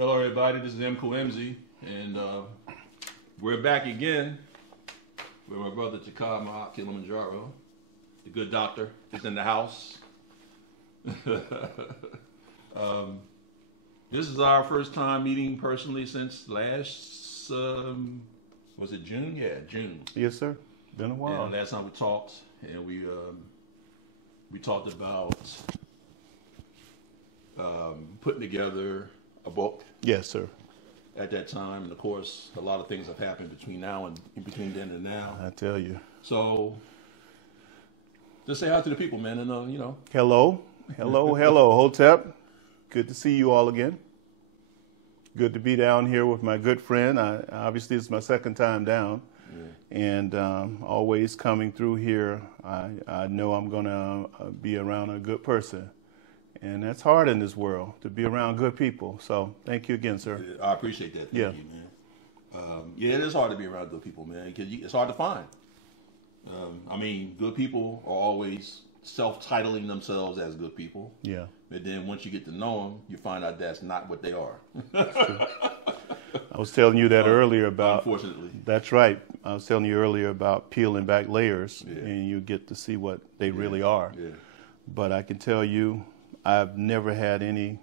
Hello, everybody. This is Mkuu, and we're back again with my brother Tdka Kilimanjaro. The good doctor is in the house. This is our first time meeting personally since last, was it June? Yeah, June. Yes, sir. Been a while. And last time we talked, and we talked about putting together a book. Yes, sir. At that time, and of course, a lot of things have happened between now and between then and now. I tell you. So, just say hi to the people, man, and you know. Hello, hello, Hotep. Good to see you all again. Good to be down here with my good friend. Obviously, it's my second time down, and always coming through here. I know I'm gonna be around a good person. And that's hard in this world, to be around good people. So thank you again, sir. I appreciate that. Thank you, man. Yeah, it is hard to be around good people, man, because it's hard to find. I mean, good people are always self-titling themselves as good people. Yeah. But then once you get to know them, you find out that's not what they are. I was telling you that earlier about... Unfortunately. That's right. I was telling you earlier about peeling back layers, and you get to see what they really are. Yeah. But I can tell you, I've never had any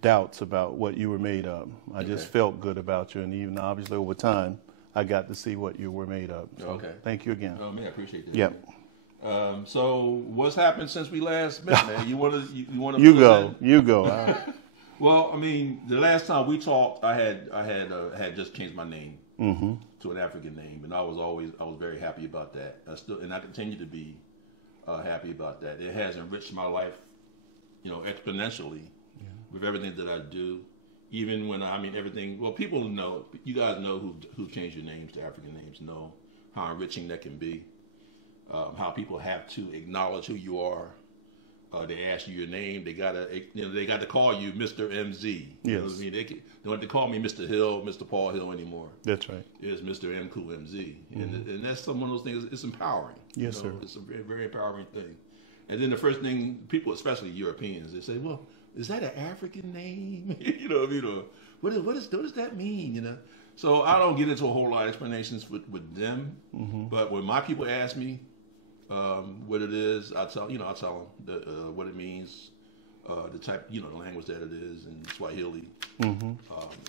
doubts about what you were made of. I just felt good about you, and even obviously over time, I got to see what you were made of. So thank you again. Oh man, I appreciate that. Yep. So what's happened since we last met, man? You want to? You go. Well, I mean, the last time we talked, I had just changed my name to an African name, and I was very happy about that. I continue to be happy about that. It has enriched my life, you know, exponentially with everything that I do. Even when everything. Well, people know. You guys know who changed your names to African names. Know how enriching that can be. How people have to acknowledge who you are. They ask you your name. They got to call you Mr. MZ. Yes. You know what I mean? They don't have to call me Mr. Hill, Mr. Paul Hill anymore. That's right. It's Mr. Mkuu MZ, and that's one of those things. It's empowering. Yes, you know? sir. It's a very, very empowering thing. And then the first thing people, especially Europeans, they say, "Well, is that an African name?" You know, what does that mean? You know. So I don't get into a whole lot of explanations with them. But when my people ask me what it is, I tell them what it means, the type, the language that it is, and Swahili, and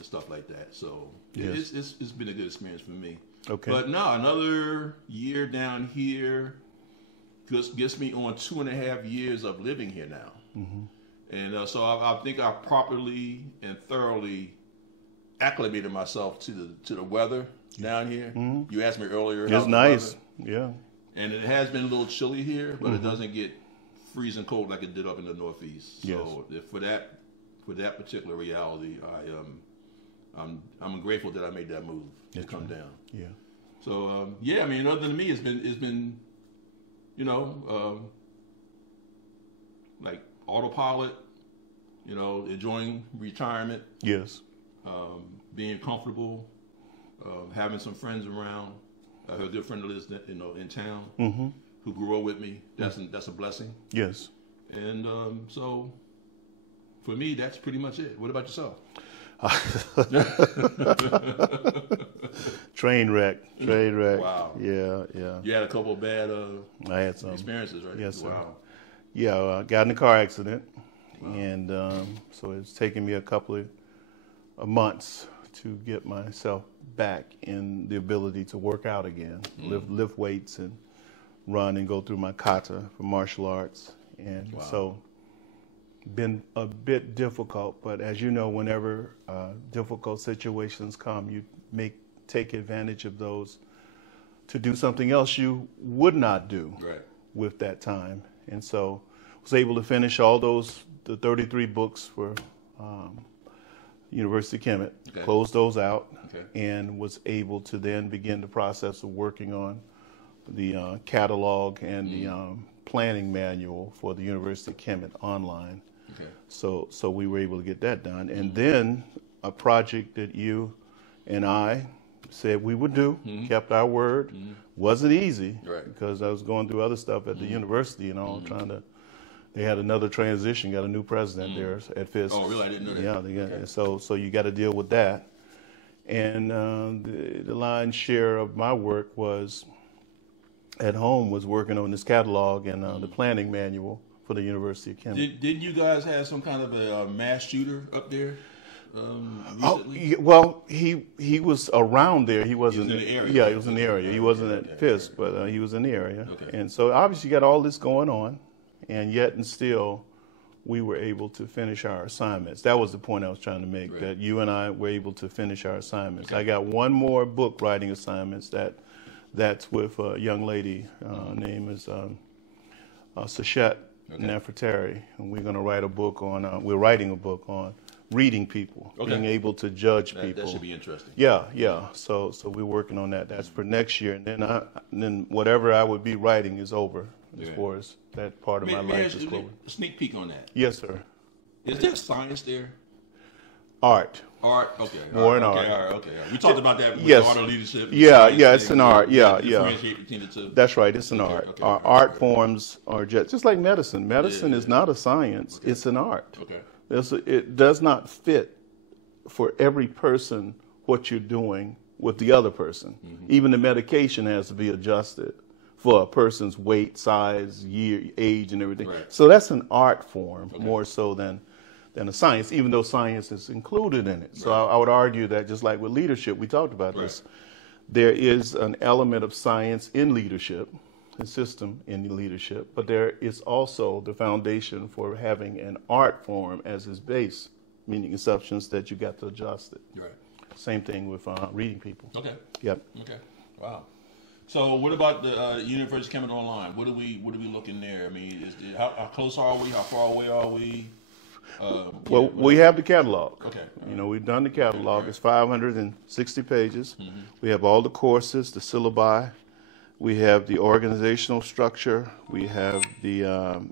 stuff like that. So it's been a good experience for me. Okay. But no, another year down here gets me on 2.5 years of living here now. And so I think I properly and thoroughly acclimated myself to the weather down here. You asked me earlier. It's nice. Yeah. And it has been a little chilly here, but it doesn't get freezing cold like it did up in the Northeast. So for that particular reality, I'm grateful that I made that move to come down. Yeah. So other than me, it's been like autopilot. Enjoying retirement. Yes. Being comfortable, having some friends around. I have a good friend that lives, in town, who grew up with me. That's a blessing. Yes. And so, for me, that's pretty much it. What about yourself? Train wreck. Wow. Yeah. You had a couple of bad I had some experiences, right? Yes, sir. Wow. Yeah, got in a car accident, and so it's taken me a couple of months to get myself back in the ability to work out again, lift weights and run and go through my kata for martial arts. And so been a bit difficult, but as you know, whenever difficult situations come, you take advantage of those to do something else you would not do with that time. And so was able to finish all the 33 books for University of Kemet, closed those out, and was able to then begin the process of working on the catalog and the planning manual for the University of Kemet online. So we were able to get that done. And then a project that you and I said we would do, kept our word. Wasn't easy because I was going through other stuff at the university and all, trying to They had another transition, got a new president there at Fisk. Oh, really? I didn't know that. Yeah, Okay. so you got to deal with that. And the lion's share of my work was at home, was working on this catalog and the planning manual for the University of Kemet. Didn't you guys have some kind of a mass shooter up there recently? Well, he was around there. He wasn't. He was in the area. Yeah, he was in the area. He wasn't at Fisk, but he was in the area. Okay. And so obviously you got all this going on, and yet and still we were able to finish our assignments. That was the point I was trying to make, that you and I were able to finish our assignments. Okay. I got one more book writing assignments that's with a young lady. Name is Sachet Nefertari, and we're going to write a book on. We're writing a book on reading people, being able to judge people. That should be interesting. Yeah. So we're working on that. That's for next year, and then whatever I would be writing is over as far as that part of my life is over. Sneak peek on that. Yes, sir. Is there science there? Art. Okay. More in art. Okay. We talked about that with art of leadership. Yeah, it's an art. Yeah. Differentiate between the two. That's right. It's an art. Our art forms are just like medicine. Medicine is not a science. It's an art. Okay. It does not fit for every person what you're doing with the other person. Mm-hmm. Even the medication has to be adjusted for a person's weight, size, year, age, and everything. Right. So that's an art form more so than a science, even though science is included in it. So I would argue that just like with leadership, we talked about this, there is an element of science in leadership, a system in leadership, but there is also the foundation for having an art form as its base, meaning in substance that you got to adjust it. Right. Same thing with reading people. Okay. Yep. Okay. Wow. So what about the University of Kemet Online? What are we looking there? I mean, how close are we? How far away are we? Well, we have the catalog. Okay. We've done the catalog. Okay. It's 560 pages. Mm-hmm. We have all the courses, the syllabi. We have the organizational structure. We have the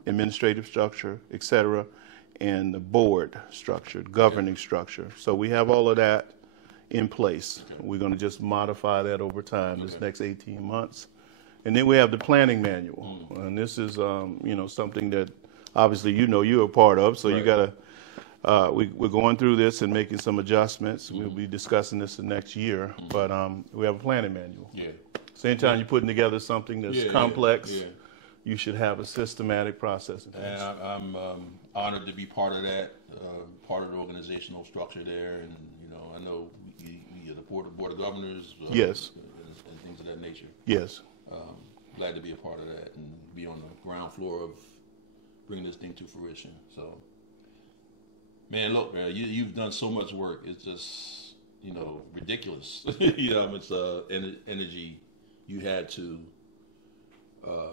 administrative structure, etc., and the board structure, governing structure. So we have all of that in place. Okay. We're going to just modify that over time this next 18 months. And then we have the planning manual. And this is, something that obviously you're a part of, so you got to, we're going through this and making some adjustments. We'll be discussing this the next year, but we have a planning manual. Yeah. So anytime you're putting together something that's complex, you should have a systematic process. And I'm honored to be part of that, part of the organizational structure there, and I know you're the board of governors. Yes. And things of that nature. Yes. Glad to be a part of that and be on the ground floor of bringing this thing to fruition. So, man, look, man, you've done so much work. It's just, ridiculous. It's energy you had to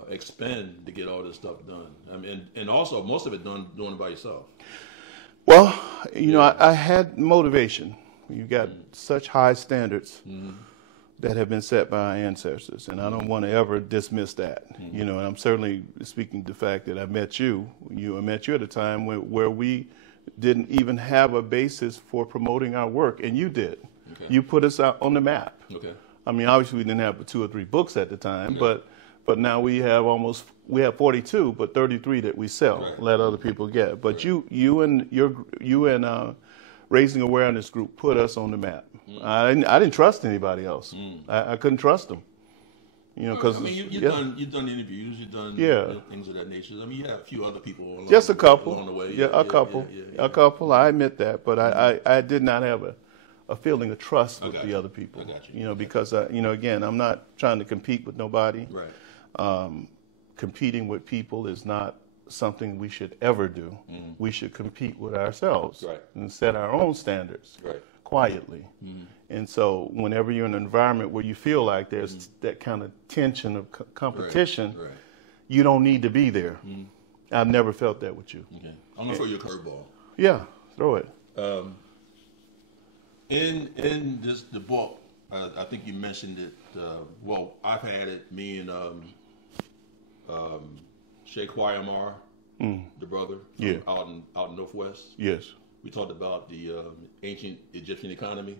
expend to get all this stuff done. I mean, and also most of it doing it by yourself. Well, I had motivation. You got such high standards that have been set by our ancestors, and I don't want to ever dismiss that. And I'm certainly speaking to the fact that I met you. I met you at a time where we didn't even have a basis for promoting our work, and you did. Okay. You put us out on the map. Okay. I mean, obviously we didn't have 2 or 3 books at the time, but now we have 42, but 33 that we sell, let other people get. But you and Raising Awareness Group put us on the map. I didn't trust anybody else. I couldn't trust them. Because you've done interviews, you've done things of that nature. I mean, you have a few other people along the way. Yeah, a couple. I admit that, but I did not have a feeling of trust with the other people. I got you. Because again, I'm not trying to compete with nobody. Right. Competing with people is not something we should ever do. We should compete with ourselves and set our own standards quietly. And so whenever you're in an environment where you feel like there's that kind of tension of competition, you don't need to be there. I've never felt that with you. Okay. I'm going to throw you a curveball. Yeah, throw it. In the book, I think you mentioned it. Well, I've had it. Me and Sheikh Wayamar, the brother, out in Northwest. Yes. We talked about the ancient Egyptian economy.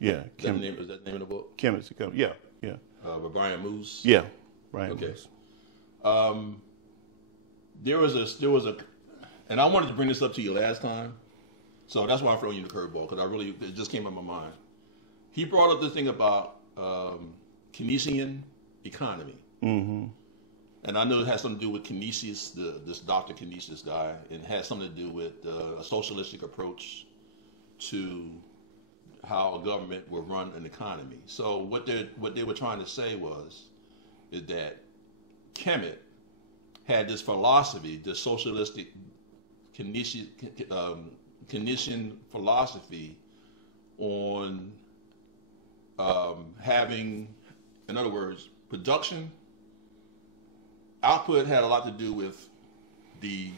Yeah. Is that the name of the book? Kemet's economy. Yeah. By Brian Moose. Yeah. Brian Moose. there was a, and I wanted to bring this up to you last time, so that's why I'm throwing you the curveball, because it just came up in my mind. He brought up this thing about Keynesian economy. Mm-hmm. And I know it has something to do with Canisius, this Dr. Canisius guy, and it has something to do with a socialistic approach to how a government will run an economy. So what they were trying to say is that Kemet had this philosophy, this socialistic Keynesian philosophy on having, in other words, production. Output had a lot to do with the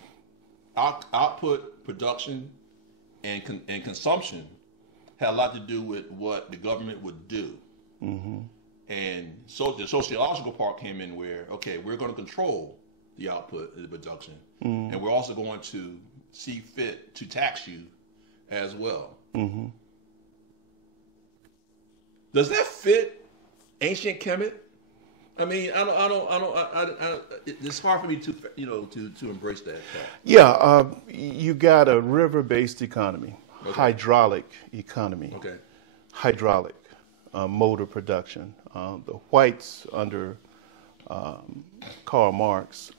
output, production, and consumption had a lot to do with what the government would do. Mm-hmm. And so the sociological part came in where, okay, we're going to control the output and the production, and we're also going to see fit to tax you as well. Mm-hmm. Does that fit ancient Kemet? I mean, it's hard for me to embrace that. Yeah, you got a river-based economy, okay. Hydraulic economy, okay. Hydraulic mode of production. The whites under Karl Marx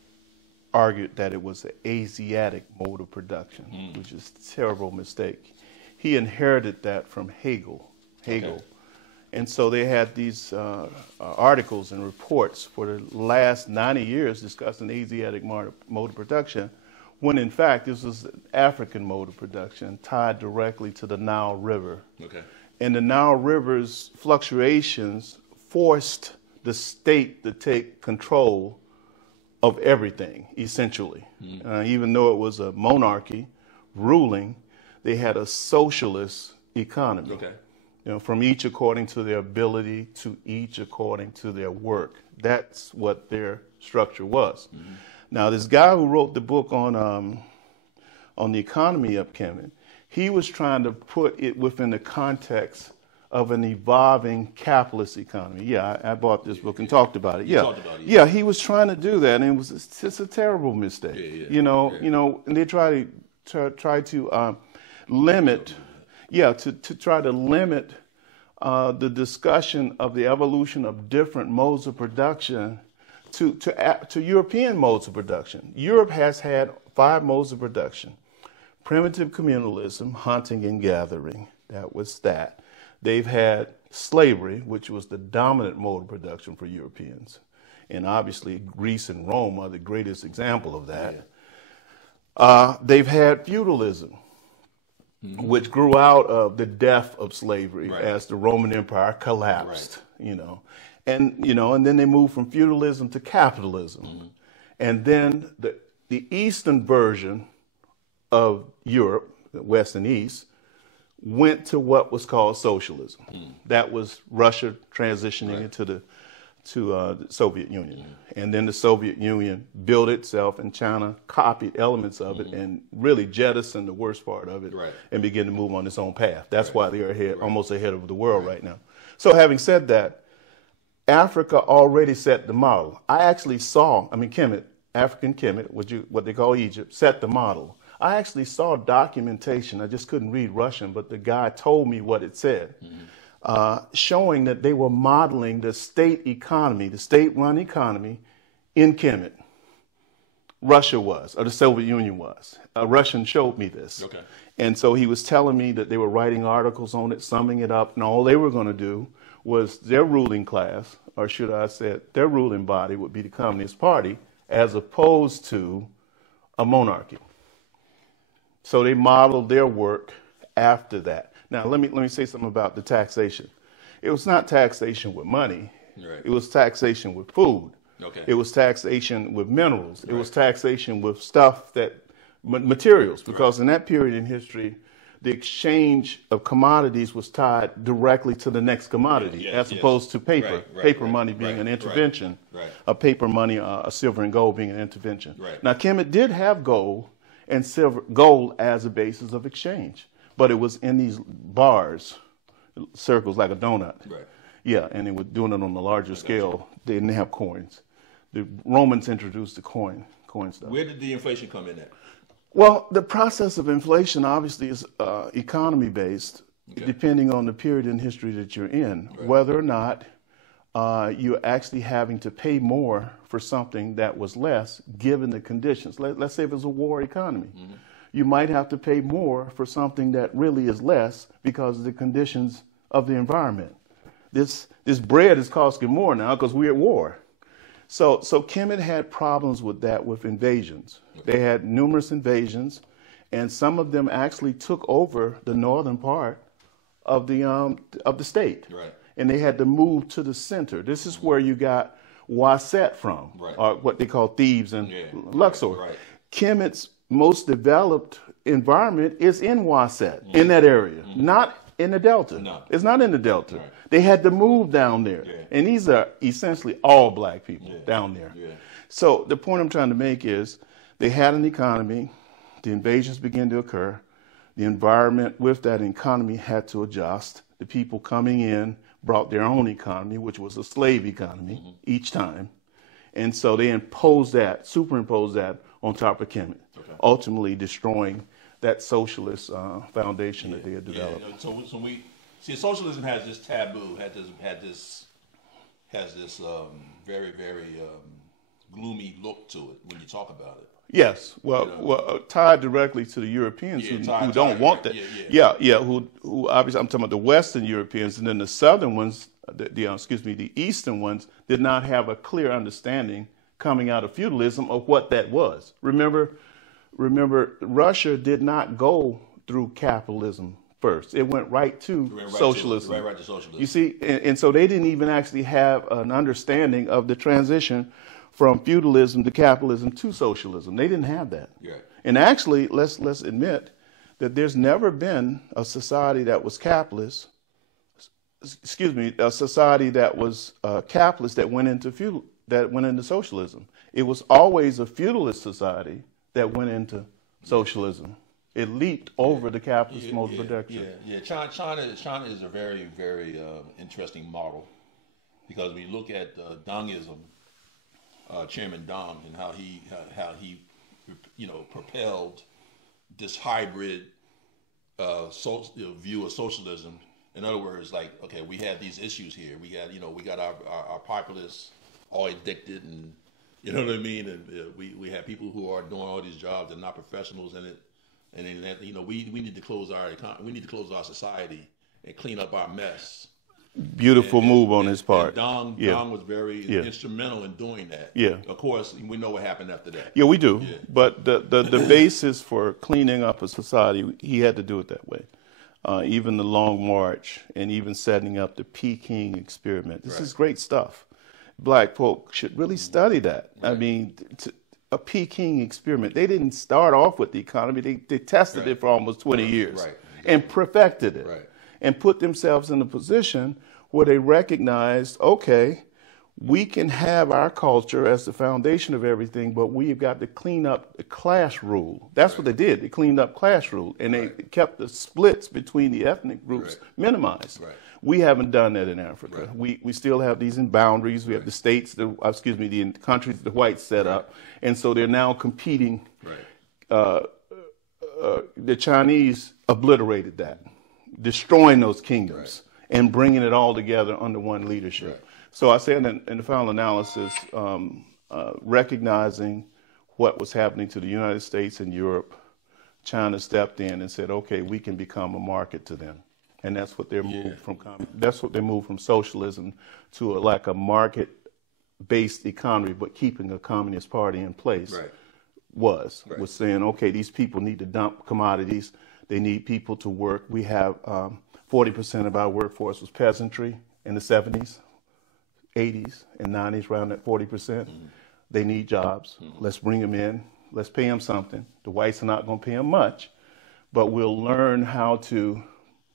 argued that it was an Asiatic mode of production, which is a terrible mistake. He inherited that from Hegel. Okay. And so they had these articles and reports for the last 90 years discussing the Asiatic mode of production, when in fact this was an African mode of production tied directly to the Nile River. Okay. And the Nile River's fluctuations forced the state to take control of everything, essentially. Even though it was a monarchy ruling, they had a socialist economy. Okay. From each according to their ability to each according to their work. That's what their structure was. Mm-hmm. Now, this guy who wrote the book on the economy of Kemet, he was trying to put it within the context of an evolving capitalist economy. Yeah, I bought this book and talked about it. Yeah, he was trying to do that, and it's just a terrible mistake. And they try to limit. Yeah, to try to limit the discussion of the evolution of different modes of production to European modes of production. Europe has had 5 modes of production. Primitive communalism, hunting and gathering, that was that. They've had slavery, which was the dominant mode of production for Europeans. And obviously Greece and Rome are the greatest example of that. Yeah. They've had feudalism, which grew out of the death of slavery as the Roman Empire collapsed, and then they moved from feudalism to capitalism. And then the Eastern version of Europe, the West and East, went to what was called socialism. That was Russia transitioning into the Soviet Union. And then the Soviet Union built itself, and China copied elements of it and really jettisoned the worst part of it and began to move on its own path. That's why they're ahead, almost ahead of the world right now. So having said that, Africa already set the model. I actually saw, Kemet, African Kemet, what they call Egypt, set the model. I actually saw documentation. I just couldn't read Russian, but the guy told me what it said. Showing that they were modeling the state economy, the state-run economy in Kemet. Russia was, or the Soviet Union was. A Russian showed me this. Okay. And so he was telling me that they were writing articles on it, summing it up, and all they were going to do was their ruling class, or should I say their ruling body would be the Communist Party, as opposed to a monarchy. So they modeled their work after that. Now, let me say something about the taxation. It was not taxation with money. Right. It was taxation with food. Okay. It was taxation with minerals. Right. It was taxation with stuff materials, because in that period in history, the exchange of commodities was tied directly to the next commodity, as opposed to paper. Paper money being an intervention. A paper money, silver and gold being an intervention. Right. Now, Kemet did have gold and gold as a basis of exchange. But it was in these bars, circles like a donut. Right. Yeah, and they were doing it on a larger scale. They didn't have coins. The Romans introduced the coin coin stuff. Where did the inflation come in at? Well, the process of inflation obviously is economy based, depending on the period in history that you're in, whether or not you're actually having to pay more for something that was less given the conditions. Let's say it was a war economy. You might have to pay more for something that really is less because of the conditions of the environment. This bread is costing more now because we're at war. So Kemet had problems with that with invasions. They had numerous invasions, and some of them actually took over the northern part of the state. Right. And they had to move to the center. This is where you got Wasset from, or what they call Thebes and Luxor. Right. Kemet's most developed environment is in Wasset, in that area, not in the Delta. No. It's not in the Delta. Right. They had to move down there. And these are essentially all black people down there. So the point I'm trying to make is they had an economy, the invasions began to occur, the environment with that economy had to adjust. The people coming in brought their own economy, which was a slave economy each time. And so they superimposed that on top of Kemet, ultimately destroying that socialist foundation that they had developed. So we see socialism has this taboo, has this very, very gloomy look to it when you talk about it. Yes, well, tied directly to the Europeans who don't want that. Who obviously, I'm talking about the Western Europeans, and then the Southern ones, the Eastern ones, did not have a clear understanding coming out of feudalism of what that was. Remember, Russia did not go through capitalism first. It went right to socialism. Right to socialism. You see, and so they didn't even actually have an understanding of the transition from feudalism to capitalism to socialism. They didn't have that. Yeah. And actually, let's admit that there's never been a society that was capitalist, a society that was capitalist that went into socialism. It was always a feudalist society that went into socialism. It leaped over the capitalist mode of production. China is a very, very interesting model, because we look at Dengism, Chairman Deng, and how he propelled this hybrid view of socialism. In other words, like, okay, we had these issues here. We got our populace all addicted, and you know what I mean. And we have people who are doing all these jobs and not professionals in it. And then we need to close our society and clean up our mess. Beautiful move on his part. Deng was very instrumental in doing that. Yeah. Of course, we know what happened after that. Yeah, we do. Yeah. But the basis for cleaning up a society, he had to do it that way. Even the Long March, and even setting up the Peking experiment. This is great stuff. Black folk should really study that. Right. I mean, a Peking experiment. They didn't start off with the economy. They tested it for almost 20 years and perfected it and put themselves in a position where they recognized, okay, we can have our culture as the foundation of everything, but we've got to clean up the class rule. That's what they did. They cleaned up class rule, and they kept the splits between the ethnic groups minimized. Right. We haven't done that in Africa. Right. We still have these in boundaries. We have the states, the countries the whites set up, and so they're now competing. Right. The Chinese obliterated that, destroying those kingdoms and bringing it all together under one leadership. Right. So I said in the final analysis, recognizing what was happening to the United States and Europe, China stepped in and said, okay, we can become a market to them. And that's what they're moved from. That's what they moved from socialism to a market-based economy, but keeping a communist party in place. Right. Was saying, okay, these people need to dump commodities. They need people to work. We have 40% of our workforce was peasantry in the 70s, 80s, and 90s, around that 40%. Mm-hmm. They need jobs. Mm-hmm. Let's bring them in. Let's pay them something. The whites are not going to pay them much, but we'll learn how to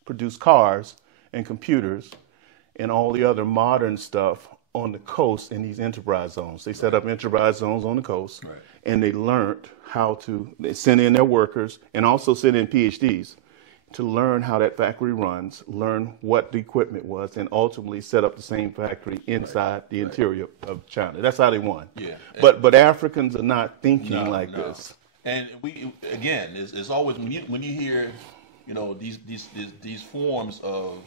produce cars and computers and all the other modern stuff on the coast in these enterprise zones. They set up enterprise zones on the coast, and they learned how to, they sent in their workers and also sent in PhDs to learn how that factory runs, learn what the equipment was, and ultimately set up the same factory inside the interior of China. That's how they won. Yeah. But Africans are not thinking like this. And we, again, it's always when you hear, you know, these forms of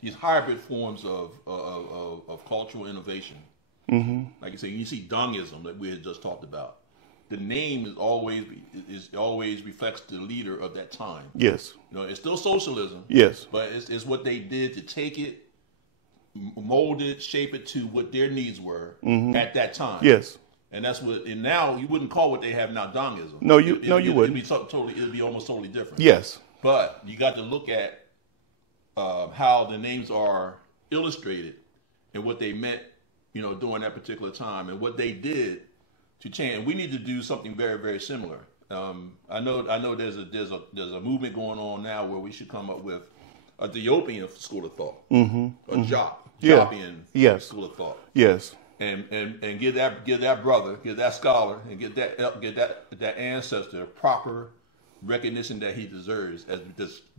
these hybrid forms of cultural innovation. Mm-hmm. Like you say, you see Dongism that we had just talked about. The name is always reflects the leader of that time. Yes. You know, it's still socialism. Yes. But it's what they did to take it, mold it, shape it to what their needs were at that time. Yes. And that's what. And now you wouldn't call what they have now Dongism. No, you wouldn't. It'd be almost totally different. Yes. But you got to look at how the names are illustrated and what they meant, you know, during that particular time and what they did to change. And we need to do something very, very similar. I know there's a movement going on now where we should come up with a Ethiopian school of thought, a Jopian school of thought. Yes. And give that brother, give that scholar, and get that ancestor proper recognition that he deserves as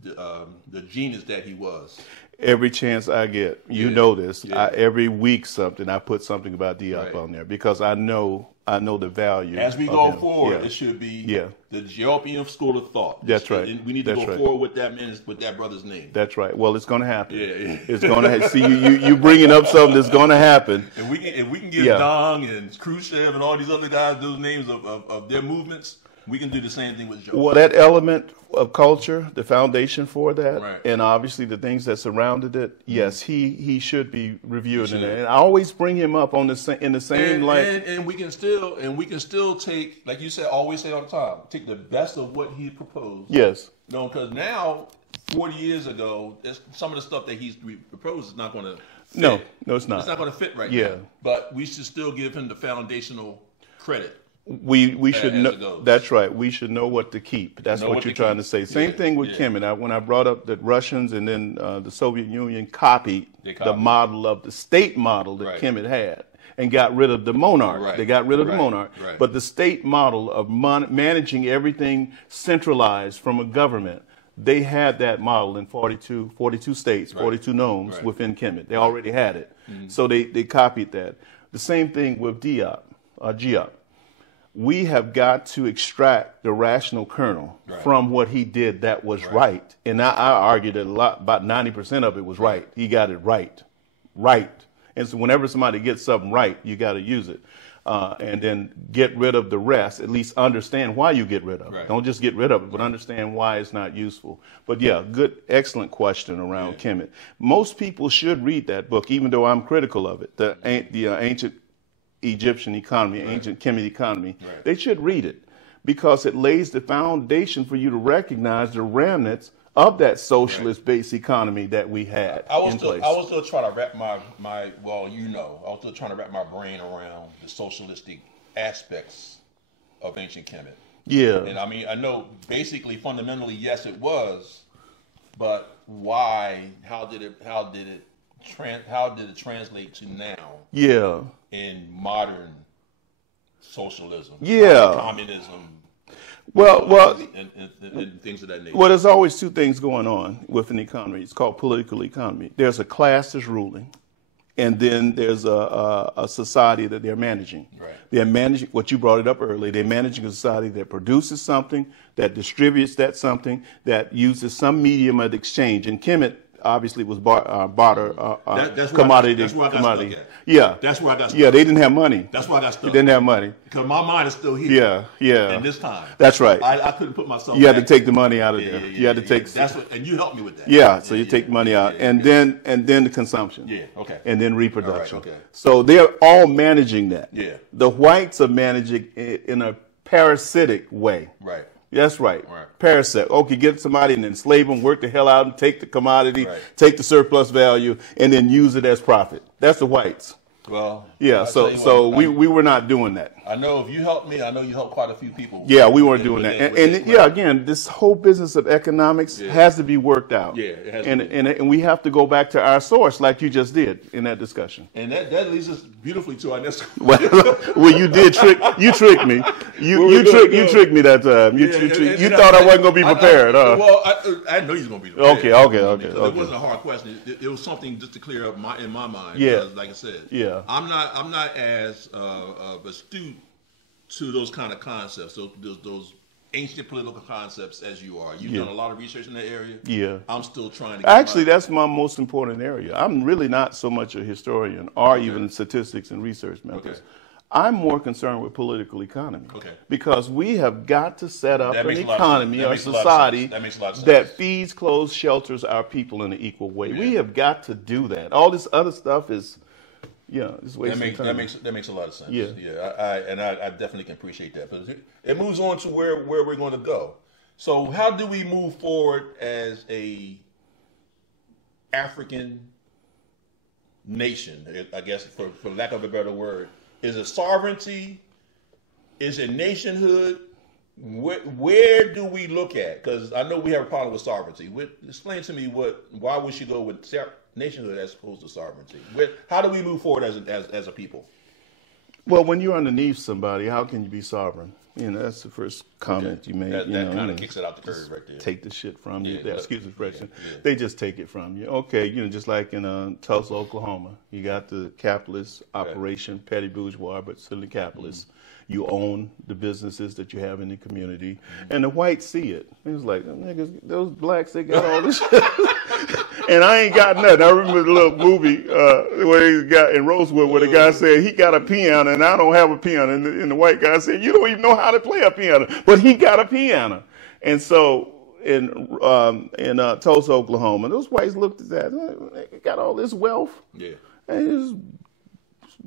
the genius that he was. Every chance I get, you know this. Every week I put something about Diop on there because I know the value. As we go forward, it should be the Ethiopian school of thought. That's right. And we need to go forward with that brother's name. That's right. Well, it's going to happen. It's going to see you bringing up something that's going to happen. And we can give Dong and Khrushchev and all these other guys those names of their movements. We can do the same thing with Joe. Well, that element of culture, the foundation for that, and obviously the things that surrounded it, yes, he should be reviewed in there. And I always bring him up in the same light. And we can still take, like you said, always say all the time, take the best of what he proposed. Yes. No, because now, 40 years ago, some of the stuff that he's proposed is not going to fit. No, it's not. It's not going to fit right now. But we should still give him the foundational credit. We should know. That's right. We should know what to keep. That's what you're trying to say. Same thing with Kemet. When I brought up that Russians and then the Soviet Union copied the model of the state model that Kemet had and got rid of the monarch. They got rid of the monarch. But the state model of managing everything centralized from a government, they had that model in 42 states, 42 nomes within Kemet. They already had it. So they copied that. The same thing with Diop, Giop. We have got to extract the rational kernel from what he did that was right. And I argued that about 90% of it was right. He got it right. And so whenever somebody gets something right, you got to use it. And then get rid of the rest, at least understand why you get rid of it. Don't just get rid of it, but understand why it's not useful. But excellent question around Kemet. Most people should read that book, even though I'm critical of it, the ancient Egyptian economy, ancient Kemet economy. They should read it because it lays the foundation for you to recognize the remnants of that socialist-based economy that we had I was still trying to wrap I was still trying to wrap my brain around the socialistic aspects of ancient Kemet. Yeah. And I mean, I know basically, fundamentally, yes, it was, but why? How did it translate to now? Yeah. In modern socialism, communism, and things of that nature. Well, there's always two things going on with an economy. It's called political economy. There's a class that's ruling, and then there's a society that they're managing. They're managing what you brought it up earlier. They're managing a society that produces something, that distributes that something, that uses some medium of exchange. And Kemet obviously was barter commodity. That's where I got stuck at. Yeah. That's where I got stuck. Yeah, they didn't have money. That's where I got stuck. They didn't have money. Because my mind is still here. Yeah. In this time. That's right. I couldn't put myself You had to take the money out of there. You had to take. And you helped me with that. Yeah, so you take money out. And then the consumption. Yeah, okay. And then reproduction. All right, okay. So they're all managing that. Yeah. The whites are managing it in a parasitic way. Right. That's right. Parasite. Okay, get somebody and enslave them, work the hell out and take the commodity, take the surplus value, and then use it as profit. That's the whites. Well, yeah. So we were not doing that. I know if you help me, I know you help quite a few people. Yeah, we weren't doing that. And yeah, again, this whole business of economics has to be worked out. Yeah, it has and, to be. and we have to go back to our source, like you just did in that discussion. And that leads us beautifully to our next. Well, you did you tricked me. You tricked me that time. You thought I wasn't going to be prepared. Well, I know you're going to be prepared. Okay. It wasn't a hard question. It was something just to clear up in my mind. Yeah. Because, like I said, I'm not as astute to those kind of concepts, those ancient political concepts as you are. You've done a lot of research in that area. Yeah. I'm still trying to get Actually, that's my most important area. I'm really not so much a historian or even statistics and research methods. Okay. I'm more concerned with political economy. Okay. Because we have got to set up an economy or society that feeds, clothes, shelters our people in an equal way. Yeah. We have got to do that. All this other stuff is... Yeah, it's wasting time. That makes a lot of sense. I definitely can appreciate that. But it moves on to where we're going to go. So how do we move forward as a African nation? I guess for lack of a better word, is it sovereignty? Is it nationhood? Where do we look at? Because I know we have a problem with sovereignty. Explain to me why we should go with nationhood as opposed to sovereignty. How do we move forward as a people? Well, when you're underneath somebody, how can you be sovereign? That's the first comment you made. That kind of kicks it out the curb right there. Take the shit from you. Excuse the expression. They just take it from you. Okay, just like in Tulsa, Oklahoma, you got the capitalist operation, petty bourgeois, but still the capitalist. Mm-hmm. You own the businesses that you have in the community, and the whites see it. It's like, niggas, those blacks, they got all this shit. And I ain't got nothing. I remember the little movie where he got in Rosewood where the guy said he got a piano and I don't have a piano. And the white guy said, you don't even know how to play a piano. But he got a piano. And so in Tulsa, Oklahoma, those whites looked at that. They got all this wealth. Yeah. And just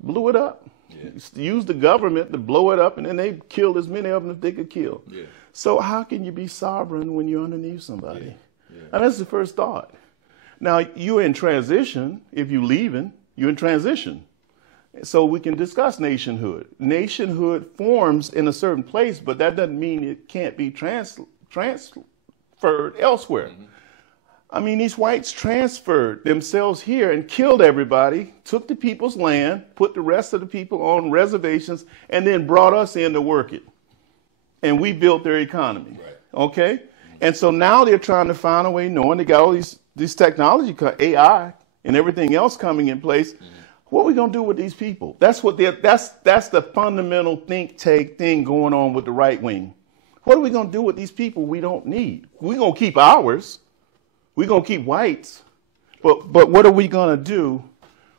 blew it up. Yeah. Used the government to blow it up, and then they killed as many of them as they could kill. Yeah. So how can you be sovereign when you're underneath somebody? Yeah. Yeah. And that's the first thought. Now, you're in transition. If you're leaving, you're in transition. So we can discuss nationhood. Nationhood forms in a certain place, but that doesn't mean it can't be transferred elsewhere. Mm-hmm. I mean, these whites transferred themselves here and killed everybody, took the people's land, put the rest of the people on reservations, and then brought us in to work it. And we built their economy. Right. Okay? Mm-hmm. And so now they're trying to find a way, knowing they got all these technology, AI, and everything else coming in place. Mm-hmm. What are we going to do with these people? That's the fundamental think tank thing going on with the right wing. What are we going to do with these people we don't need? We're going to keep ours. We're going to keep whites. But what are we going to do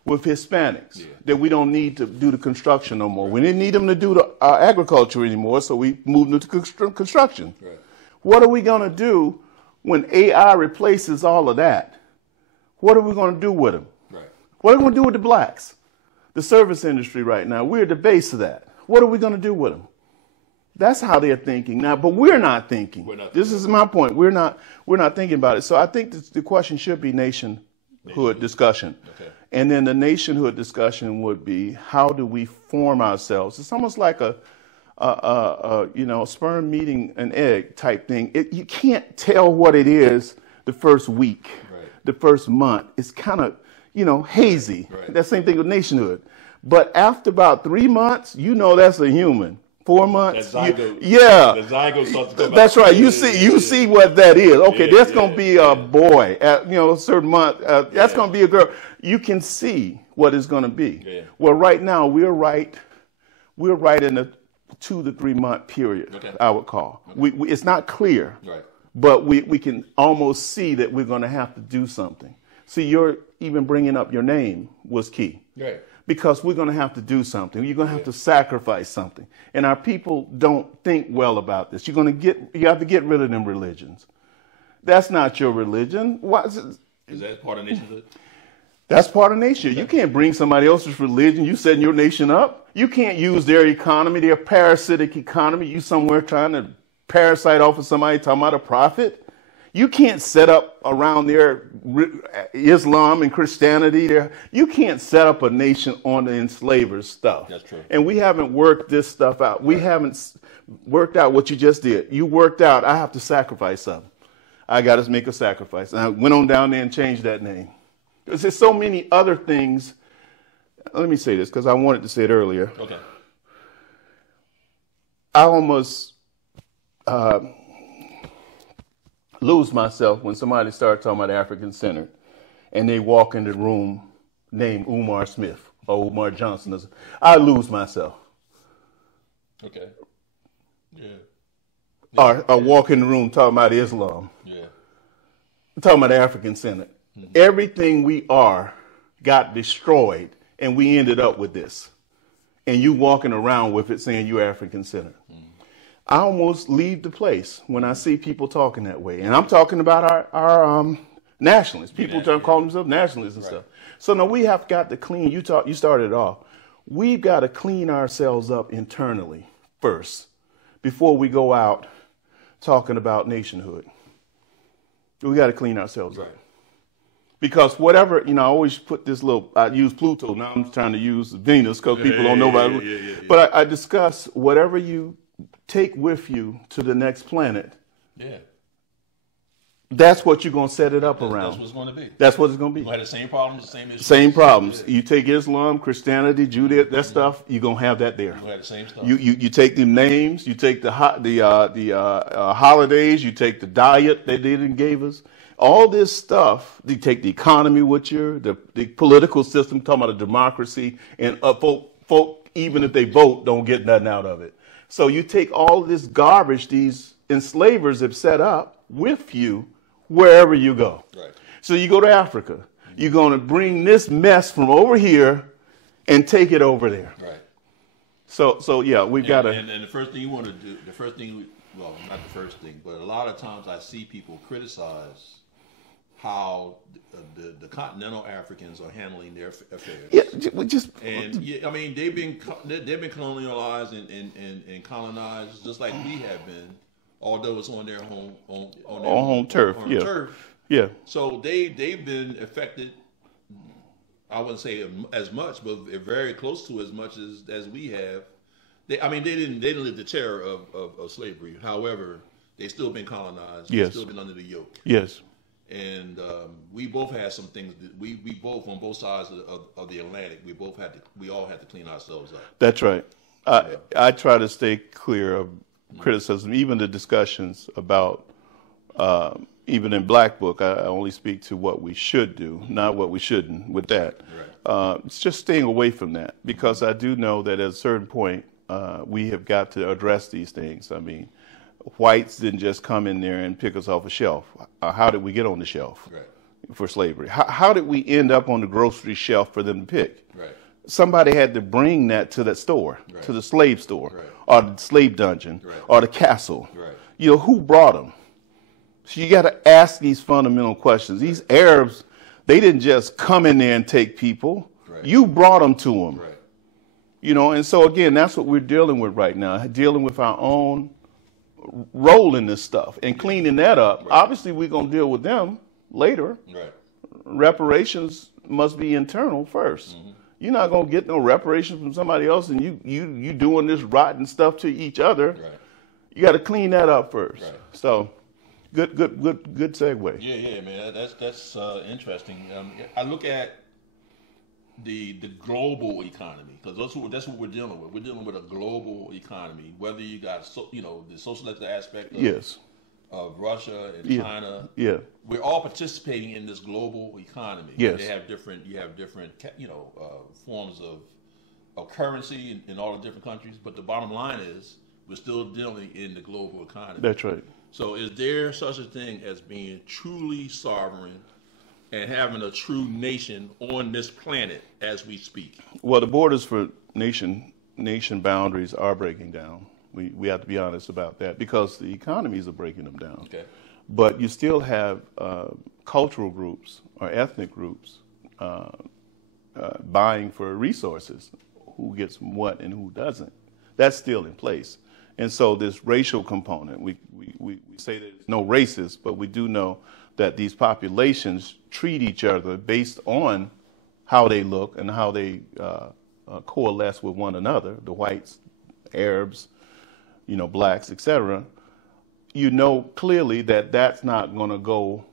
with Hispanics that we don't need to do the construction no more? We didn't need them to do the agriculture anymore, so we moved into construction. Right. What are we going to do when AI replaces all of that? What are we going to do with them? Right. What are we going to do with the blacks? The service industry right now, we're at the base of that. What are we going to do with them? That's how they're thinking now, but we're not thinking. This is my point. We're not thinking about it. So I think the question should be nationhood discussion. Okay. And then the nationhood discussion would be, how do we form ourselves? It's almost like a sperm meeting an egg type thing. You can't tell what it is the first week, the first month. It's kind of, hazy. Right. That same thing with nationhood. But after about 3 months, that's a human. 4 months. That zygote. The zygote starts to come That's right. You see what that is. Okay, that's going to be a boy at a certain month. That's going to be a girl. You can see what it's going to be. Yeah. Well, right now we're right in the 2 to 3 month period. Okay. I would call. Okay. It's not clear. Right. But we can almost see that we're going to have to do something. See, you're even bringing up your name was key. Right. Because we're going to have to do something. You're going to have to sacrifice something. And our people don't think well about this. You have to get rid of them religions. That's not your religion. Is that part of nationhood? That's part of nation. You can't bring somebody else's religion. You setting your nation up. You can't use their economy, their parasitic economy. You somewhere trying to parasite off of somebody talking about a profit. You can't set up around there Islam and Christianity there. You can't set up a nation on the enslavers stuff. That's true. And we haven't worked this stuff out. We haven't worked out what you just did. You worked out, I have to sacrifice something. I got to make a sacrifice. And I went on down there and changed that name. Because there's so many other things. Let me say this because I wanted to say it earlier. Okay. I almost lose myself when somebody starts talking about African centered and they walk in the room named Umar Smith or Umar Johnson. I lose myself. Okay. Yeah. Or walk in the room talking about Islam. Yeah. I'm talking about African centered. Mm-hmm. Everything we are got destroyed and we ended up with this. And you walking around with it saying you're African centered. Mm-hmm. I almost leave the place when I see people talking that way. And I'm talking about our nationalists. People trying to call themselves nationalists and stuff. So now we have got to clean, you started it off. We've got to clean ourselves up internally first before we go out talking about nationhood. We got to clean ourselves up. Because whatever, I always put this I use Pluto. Now I'm trying to use Venus because people don't know about it. Yeah. But I discuss whatever you take with you to the next planet. Yeah. That's what you're going to set it up around. That's what it's going to be. That's what it's going to be. You're going to have the same problems, the same issues. Same problems. Yeah. You take Islam, Christianity, Judaism, that stuff, you're going to have that there. You're going to have the same stuff. You take the names, you take the holidays, you take the diet that they didn't give us. All this stuff, you take the economy with you, the political system, talking about a democracy, and folk, even if they vote, don't get nothing out of it. So you take all this garbage these enslavers have set up with you wherever you go. Right. So you go to Africa. You're going to bring this mess from over here and take it over there. Right. So yeah, we've got to. And the first thing you want to do, well, not the first thing, but a lot of times I see people criticize how the continental Africans are handling their affairs. Yeah, I mean they've been colonialized and colonized just like we have been, although it's on their home turf. Yeah. So they've been affected. I wouldn't say as much, but very close to as much as we have. They didn't live the terror of slavery. However, they've still been colonized. Yes. They've still been under the yoke. Yes. And we both had some things. We both on both sides of the Atlantic. We all had to clean ourselves up. That's right. I try to stay clear of criticism, even the discussions about. Even in Black Book, I only speak to what we should do, not what we shouldn't. With that, it's just staying away from that because I do know that at a certain point we have got to address these things. I mean. Whites didn't just come in there and pick us off a shelf. How did we get on the shelf for slavery? How did we end up on the grocery shelf for them to pick? Right. Somebody had to bring that to that store, to the slave store, or the slave dungeon, or the castle. Right. Who brought them? So you got to ask these fundamental questions. These Arabs, they didn't just come in there and take people. Right. You brought them to them. Right. And so again, that's what we're dealing with right now, dealing with our own role in this stuff and cleaning that up. Right. Obviously, we're going to deal with them later. Right. Reparations must be internal first. Mm-hmm. You're not going to get no reparations from somebody else, and you doing this rotten stuff to each other. Right. You got to clean that up first. Right. So, good segue. Yeah, man. That's interesting. I look at the global economy because that's what we're dealing with. We're dealing with a global economy. Whether you got the socialist aspect of Russia and China, we're all participating in this global economy. Yes. You have different forms of currency in all the different countries. But the bottom line is we're still dealing in the global economy. That's right. So is there such a thing as being truly sovereign and having a true nation on this planet as we speak? Well, the borders for nation boundaries are breaking down. We have to be honest about that because the economies are breaking them down. Okay. But you still have cultural groups or ethnic groups buying for resources, who gets what and who doesn't. That's still in place. And so this racial component, we say that there's no racist, but we do know that these populations treat each other based on how they look and how they coalesce with one another, the whites, Arabs, blacks, etc. You know clearly that that's not going to go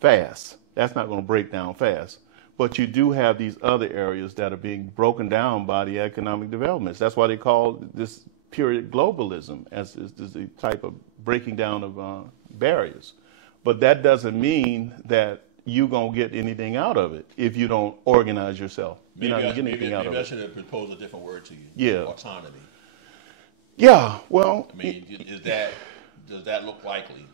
fast. That's not going to break down fast. But you do have these other areas that are being broken down by the economic developments. That's why they call this period globalism, as a type of breaking down of barriers. But that doesn't mean that you're going to get anything out of it if you don't organize yourself. You're not going to get anything out of it. Maybe I should have proposed a different word to you. Yeah. Autonomy. Yeah, well. I mean, does that look likely?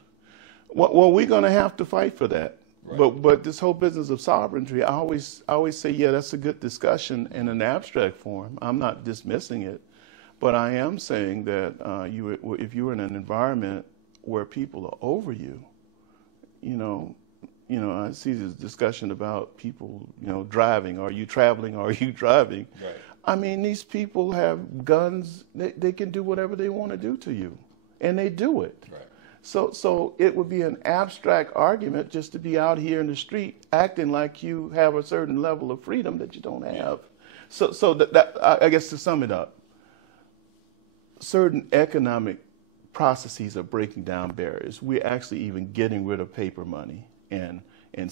Well, we're going to have to fight for that. Right. But this whole business of sovereignty, I always say, yeah, that's a good discussion in an abstract form. I'm not dismissing it, but I am saying that if you're in an environment where people are over you, I see this discussion about people, driving. Are you traveling? Are you driving? Right. I mean, these people have guns. They can do whatever they want to do to you, and they do it. Right. So it would be an abstract argument just to be out here in the street acting like you have a certain level of freedom that you don't have. So that I guess to sum it up, certain economic processes are breaking down barriers. We're actually even getting rid of paper money and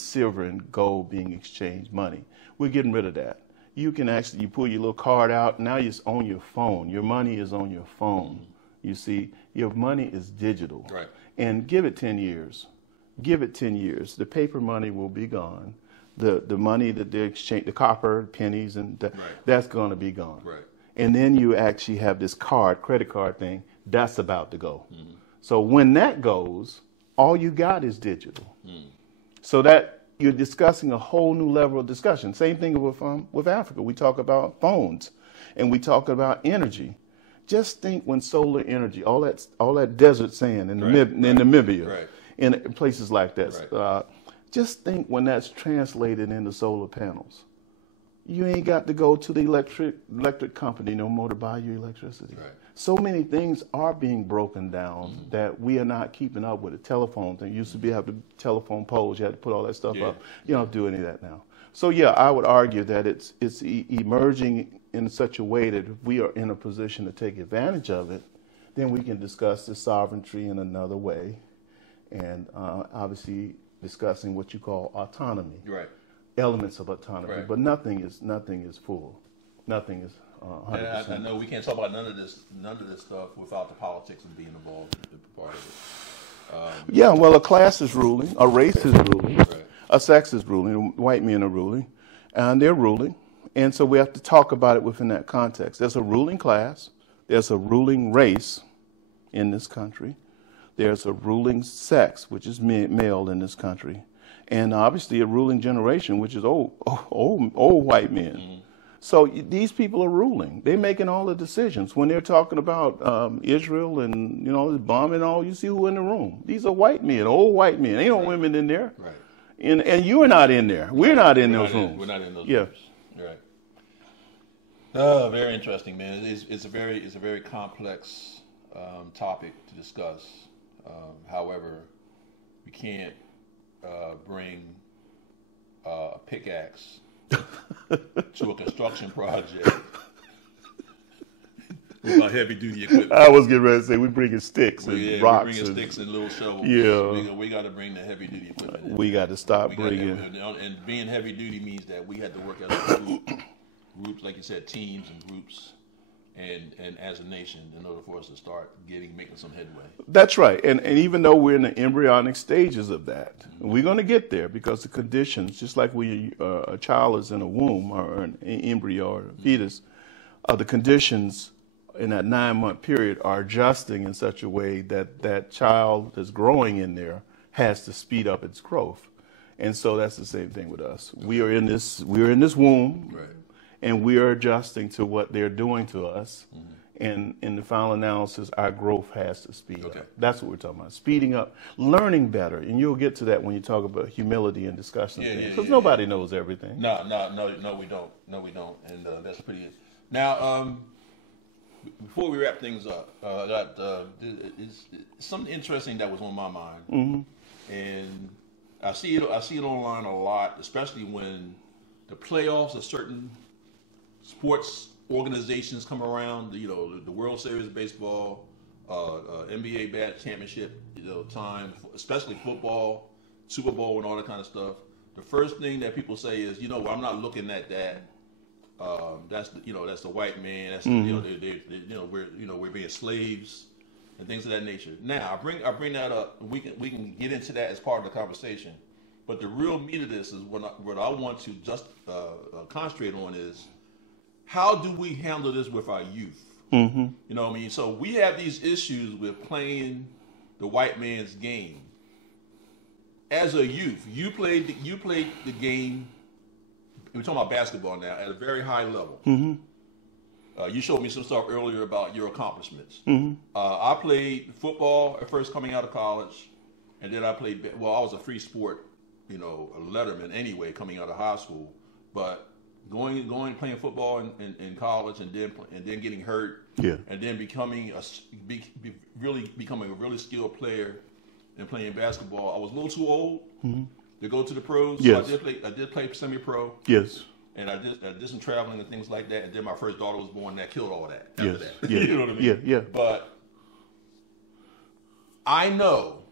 silver and gold being exchanged money. We're getting rid of that. You pull your little card out, now it's on your phone. Your money is on your phone. You see, your money is digital. Right. And give it 10 years. Give it 10 years. The paper money will be gone. The money that they exchange, the copper, pennies, that's going to be gone. Right. And then you actually have this credit card thing, that's about to go. Mm-hmm. So when that goes, all you got is digital. Mm. So that you're discussing a whole new level of discussion. Same thing with Africa. We talk about phones and we talk about energy. Just think when solar energy, all that desert sand in Namibia, in places like that. Just think when that's translated into solar panels. You ain't got to go to the electric company no more to buy your electricity. Right. So many things are being broken down that we are not keeping up with. The telephone thing used to have the telephone poles. You had to put all that stuff up. You don't do any of that now. So yeah, I would argue that it's emerging in such a way that if we are in a position to take advantage of it, then we can discuss the sovereignty in another way, and obviously discussing what you call autonomy, elements of autonomy. But nothing is full. Nothing is 100%. I know we can't talk about none of this stuff without the politics and being involved in part of it. Yeah, well, a class is ruling, a race is ruling, a sex is ruling, white men are ruling, and they're ruling. And so we have to talk about it within that context. There's a ruling class, there's a ruling race in this country, there's a ruling sex, which is male in this country, and obviously a ruling generation, which is old white men. Mm-hmm. So these people are ruling. They're making all the decisions. When they're talking about Israel and this bombing and all, you see who in the room. These are white men, old white men. Ain't no women in there. Right. And you are not in there. We're not in those rooms. We're not in those rooms. Right. Oh, very interesting, man. It's a very complex topic to discuss. However, we can't bring a pickaxe to a construction project with our heavy duty equipment. I was getting ready to say we bringing sticks and rocks. We bringing sticks and little shovels. Yeah, we got to bring the heavy duty equipment. We got to stop bringing. And being heavy duty means that we had to work as a groups, like you said, teams and groups, and as a nation, in order for us to start making some headway. That's right. And even though we're in the embryonic stages of that, we're going to get there because the conditions, just like when a child is in a womb or an embryo or a fetus, the conditions in that 9-month period are adjusting in such a way that that child that's growing in there has to speed up its growth. And so that's the same thing with us. We're in this womb. Right. And we are adjusting to what they're doing to us. Mm-hmm. And in the final analysis, our growth has to speed up. That's what we're talking about. Speeding up, learning better. And you'll get to that when you talk about humility and discussion. Because nobody knows everything. No, we don't. And that's pretty. Now, before we wrap things up, it's something interesting that was on my mind, and I see it online a lot, especially when the playoffs of certain sports organizations come around. You know, the World Series of baseball, NBA bat championship, time, especially football, Super Bowl, and all that kind of stuff. The first thing that people say is, I'm not looking at that. That's the white man. That's we're being slaves and things of that nature. Now I bring that up. We can get into that as part of the conversation. But the real meat of this is what I want to just concentrate on is how do we handle this with our youth? You know what I mean? So we have these issues with playing the white man's game. As a youth, you played the game. We're talking about basketball now at a very high level. You showed me some stuff earlier about your accomplishments. I played football at first coming out of college, and then I played. Well, I was a free sport, a letterman anyway coming out of high school. But going playing football in college, and then getting hurt, and then becoming a really skilled player and playing basketball. I was a little too old to go to the pros. Yes. So I did play semi-pro. Yes. And I did some traveling and things like that. And then my first daughter was born. That killed all that. Yes. After that. Yeah. You know what I mean? Yeah. But I know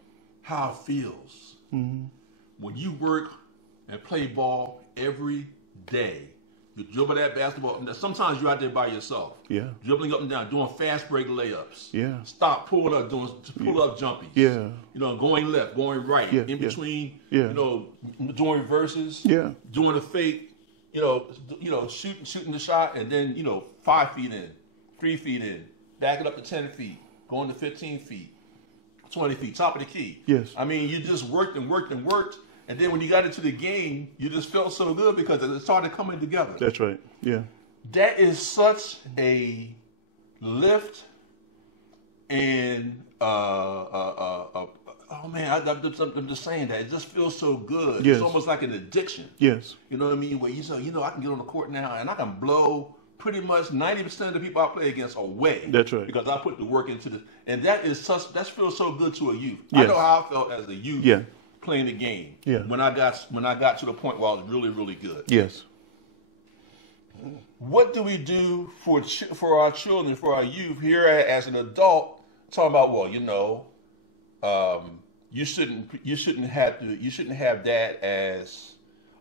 how it feels when you work and play ball every day. You dribble that basketball. Sometimes you're out there by yourself. Yeah. Dribbling up and down, doing fast break layups. Yeah. Stop, pull up, doing pull up jumpies. Yeah. Going left, going right, in between. Doing reverses. Yeah. Doing a fake. Shooting the shot, and then 5 feet in, 3 feet in, back it up to 10 feet, going to 15 feet, 20 feet, top of the key. Yes. I mean, you just worked and worked and worked. And then when you got into the game, you just felt so good because it started coming together. That's right. Yeah. That is such a lift and oh man, I'm just saying that it just feels so good. Yes. It's almost like an addiction. Yes. You know what I mean? Where you say, I can get on the court now and I can blow pretty much 90% of the people I play against away. That's right. Because I put the work into this, and that feels so good to a youth. Yes. I know how I felt as a youth. Yeah. Playing the game. Yeah. When I got to the point where I was really, really good. Yes. What do we do for our children, for our youth here as an adult? Talking about, you shouldn't have that as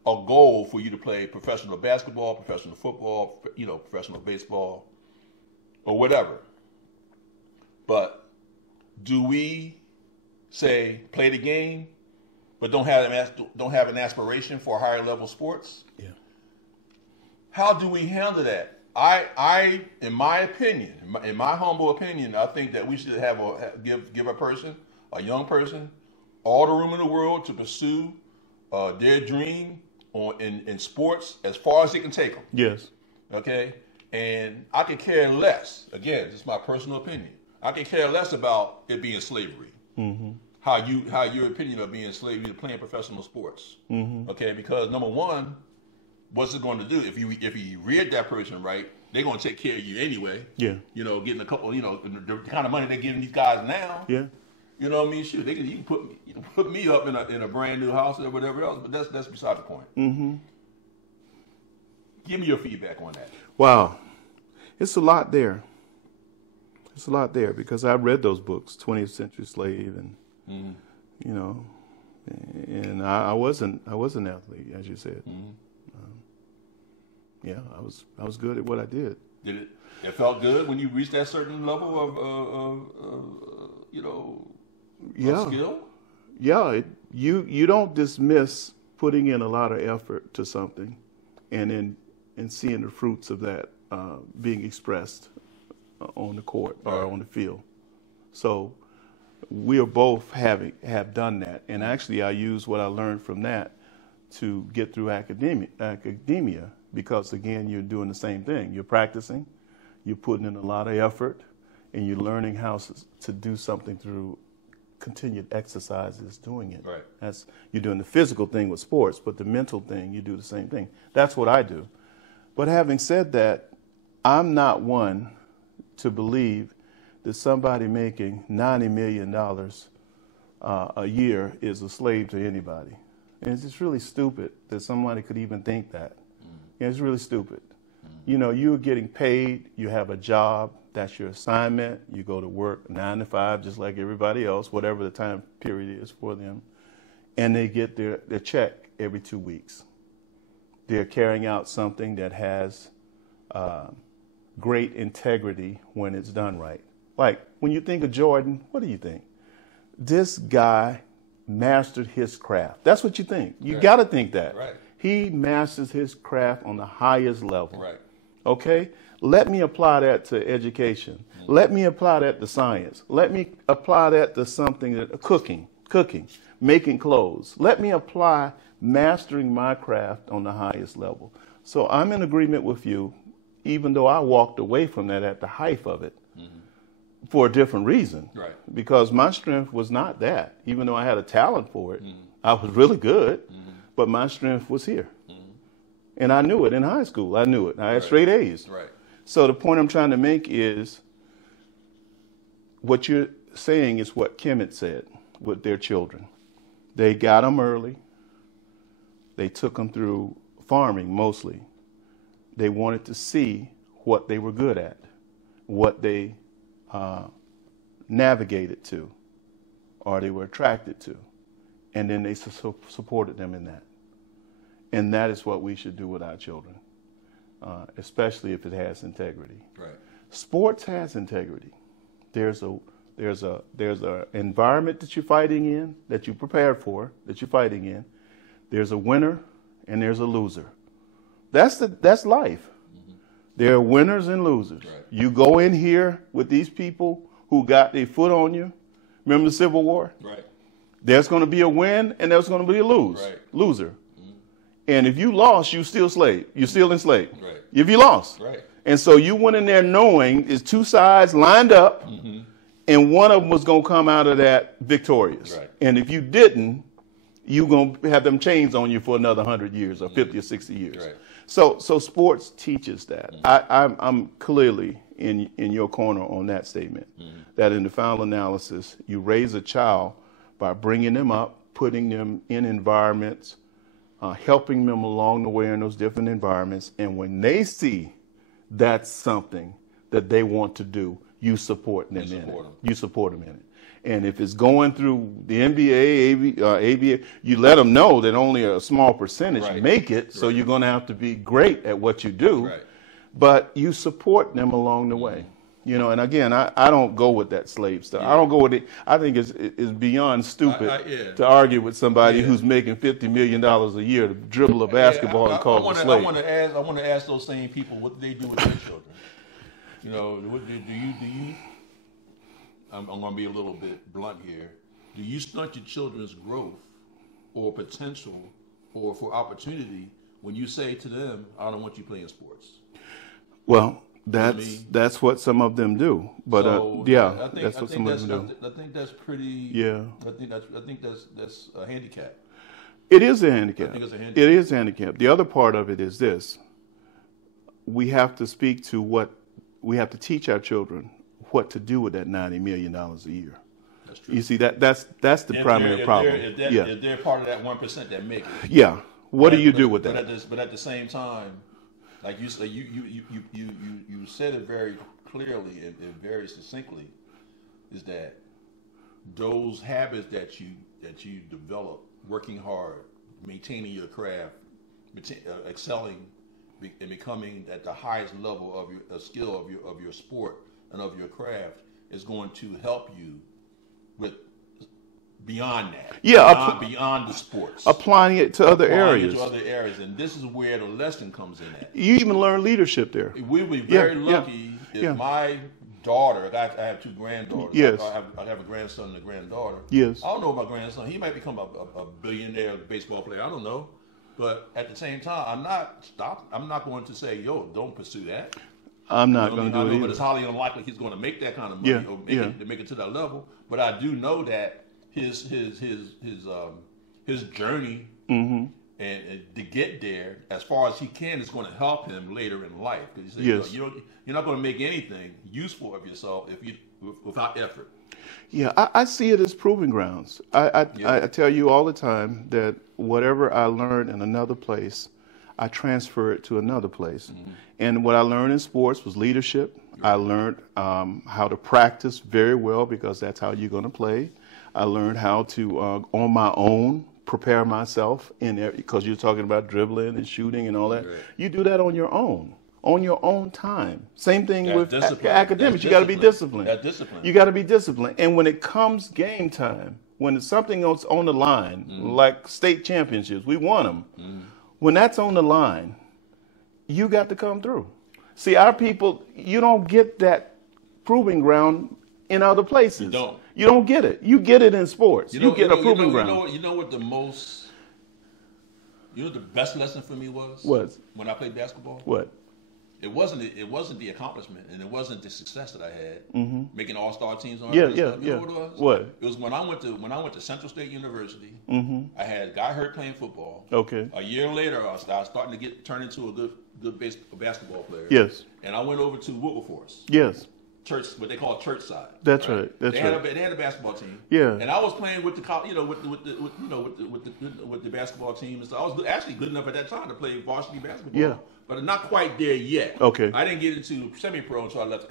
a goal for you to play professional basketball, professional football, professional baseball, or whatever. But do we say play the game, but don't have an aspiration for higher level sports? Yeah. How do we handle that? I, in my opinion, in my humble opinion, I think that we should give a young person, all the room in the world to pursue their dream in sports as far as it can take them. Yes. Okay? And I could care less, again, this is my personal opinion, I could care less about it being slavery. How your opinion of being slavery, playing professional sports. Okay? Because number one, what's it going to do? If you reared that person right, they're going to take care of you anyway. Yeah. Getting a couple, the kind of money they're giving these guys now. Yeah. You know what I mean? Shoot, you can put me up in a brand new house or whatever else, but that's beside the point. Give me your feedback on that. Wow. It's a lot there. It's a lot there because I read those books, 20th Century Slave, and and I was an athlete, as you said. Yeah, I was good at what I did. Did it felt good when you reached that certain level of skill? Yeah, you don't dismiss putting in a lot of effort to something, and seeing the fruits of that being expressed on the court or on the field. So we are both have done that, and actually I use what I learned from that to get through academia. Because again, you're doing the same thing. You're practicing, you're putting in a lot of effort, and you're learning how to do something through continued exercises doing it. Right. You're doing the physical thing with sports, but the mental thing, you do the same thing. That's what I do. But having said that, I'm not one to believe that somebody making $90 million a year is a slave to anybody. And it's just really stupid that somebody could even think that. It's really stupid. You know, you're getting paid, you have a job, that's your assignment, you go to work 9 to 5 just like everybody else, whatever the time period is for them, and they get their check every 2 weeks. They're carrying out something that has great integrity when it's done right. Like, when you think of Jordan, what do you think? This guy mastered his craft. That's what you think. You got to think that. Right. He masters his craft on the highest level. Right. Okay? Let me apply that to education. Let me apply that to science. Let me apply that to something that cooking, making clothes. Let me apply mastering my craft on the highest level. So I'm in agreement with you, even though I walked away from that at the height of it for a different reason. Right. Because my strength was not that. Even though I had a talent for it, I was really good, but my strength was here. And I knew it in high school. I knew it. I had straight A's. Right. So the point I'm trying to make is what you're saying is what Kemet said with their children. They got them early. They took them through farming mostly. They wanted to see what they were good at, what they navigated to, or they were attracted to. And then they supported them in that. And that is what we should do with our children, especially if it has integrity. Right. Sports has integrity. There's a environment that you're fighting in, that you prepared for, that you're fighting in. There's a winner and there's a loser. That's life. There are winners and losers. Right. You go in here with these people who got their foot on you. Remember the Civil War? Right. There's going to be a win and there's going to be a loser. And if you lost, you still slave. You're still enslaved. Right. If you lost. Right. And so you went in there knowing it's two sides lined up, and one of them was going to come out of that victorious. Right. And if you didn't, you're going to have them chains on you for another 100 years or 50 or 60 years. Right. So sports teaches that. I'm clearly in your corner on that statement, that in the final analysis, you raise a child by bringing them up, putting them in environments, helping them along the way in those different environments. And when they see that's something that they want to do, you support them in it. You support them in it. And if it's going through the NBA, ABA, you let them know that only a small percentage make it. So you're going to have to be great at what you do. Right. But you support them along the way. You know, and again, I don't go with that slave stuff. I don't go with it. I think it's beyond stupid to argue with somebody who's making $50 million a year to dribble a basketball and call it a slave. I want to ask those same people what they do with their children. You know, do you? I'm going to be a little bit blunt here. Do you stunt your children's growth or potential or for opportunity when you say to them, "I don't want you playing sports"? Well, that's what some of them do, but that's what some of them do. I think that's pretty. Yeah. I think that's a handicap. It is a handicap. I think it's a handicap. It is a handicap. The other part of it is this: we have to speak to what we have to teach our children what to do with that $90 million a year. That's true. You see, that's the primary problem. If they're part of that 1% that make it. Yeah. What do you do with that? But at the same time, like you say, you said it very clearly and very succinctly, is that those habits that you develop, working hard, maintaining your craft, excelling, and becoming at the highest level of your skill of your sport and of your craft, is going to help you with beyond that. Yeah, beyond the sports. Applying it to other areas. And this is where the lesson comes in at. You even learn leadership there. We would be very lucky if my daughter, I have two granddaughters. Yes. I have a grandson and a granddaughter. Yes. I don't know about my grandson. He might become a billionaire baseball player. I don't know. But at the same time, I'm not going to say, yo, don't pursue that. I'm not going to do it either. But it's highly unlikely he's going to make that kind of money or make it to that level. But I do know that his journey and to get there as far as he can is going to help him later in life. Because he said, Yes. you're not going to make anything useful of yourself without effort. Yeah, I see it as proving grounds. I tell you all the time that whatever I learned in another place, I transfer it to another place. Mm-hmm. And what I learned in sports was leadership. I learned how to practice very well because that's how you're going to play. I learned how to, on my own, prepare myself because you're talking about dribbling and shooting and all that. Right. You do that on your own time. Same thing with academics. You got to be disciplined. That's discipline. You got to be disciplined. And when it comes game time, when it's something else on the line, like state championships, we won them. When that's on the line, you got to come through. See, our people, you don't get that proving ground in other places. You don't. You don't get it. You get it in sports. You get a proving ground. You know what the best lesson for me was? What? When I played basketball? What? It wasn't the accomplishment, and it wasn't the success that I had making all-star teams. On Yeah. You know what it was? What? It was when I went to Central State University. I had got hurt playing football. Okay. A year later, I was starting to turn into a good basketball player. Yes. And I went over to Wilberforce. Yes. Church, what they call church side. That's right. They had a basketball team. Yeah. And I was playing with the with the basketball team. So I was actually good enough at that time to play varsity basketball. Yeah. But not quite there yet. Okay. I didn't get into semi-pro until I left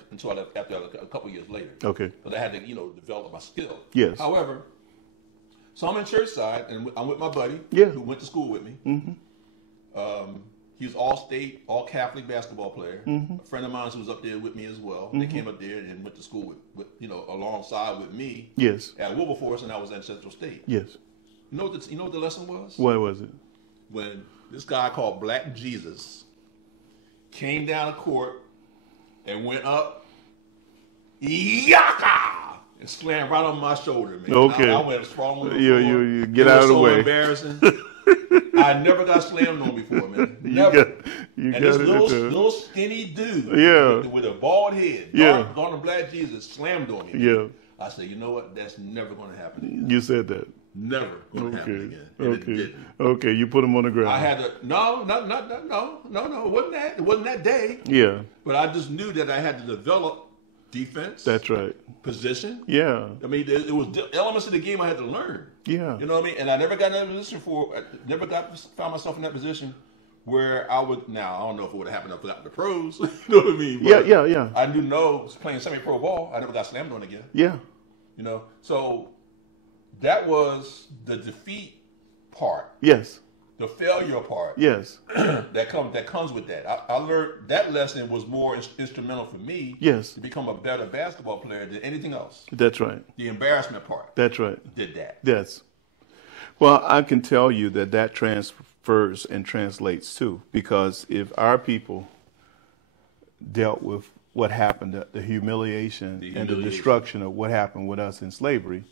after a couple years later. Okay. Because I had to develop my skill. Yes. However, so I'm in church side and I'm with my buddy who went to school with me. He was all-state, all-Catholic basketball player. A friend of mine who was up there with me as well. They came up there and went to school with alongside with me. Yes. At Wilberforce, and I was at Central State. Yes. You know what the lesson was? What was it? When this guy called Black Jesus came down the court and went up, yaka, and slammed right on my shoulder, man. Okay. I went strong on the floor. You get out of the way. It was so embarrassing. I never got slammed on before, man. Never. You and got this little skinny dude with a bald head, dark Black Jesus, slammed on me. Yeah. I said, you know what? That's never going to happen again. You said that. Never going to happen again. And it didn't. Okay. You put him on the ground. I had to. No. It wasn't that day. Yeah. But I just knew that I had to develop defense. That's right. Position. Yeah. I mean, it was elements of the game I had to learn. Yeah. You know what I mean? And I never got in that position found myself in that position where I would. Now I don't know if it would have happened if I got the pros. You know what I mean? But yeah. I knew playing semi-pro ball. I never got slammed on again. Yeah. You know, so that was the defeat part. Yes. The failure part. Yes. that comes with that. I learned that lesson was more instrumental for me. Yes. To become a better basketball player than anything else. That's right. The embarrassment part. That's right. Did that. Yes. Well, I can tell you that transfers and translates too, because if our people dealt with what happened, the humiliation and the destruction of what happened with us in slavery,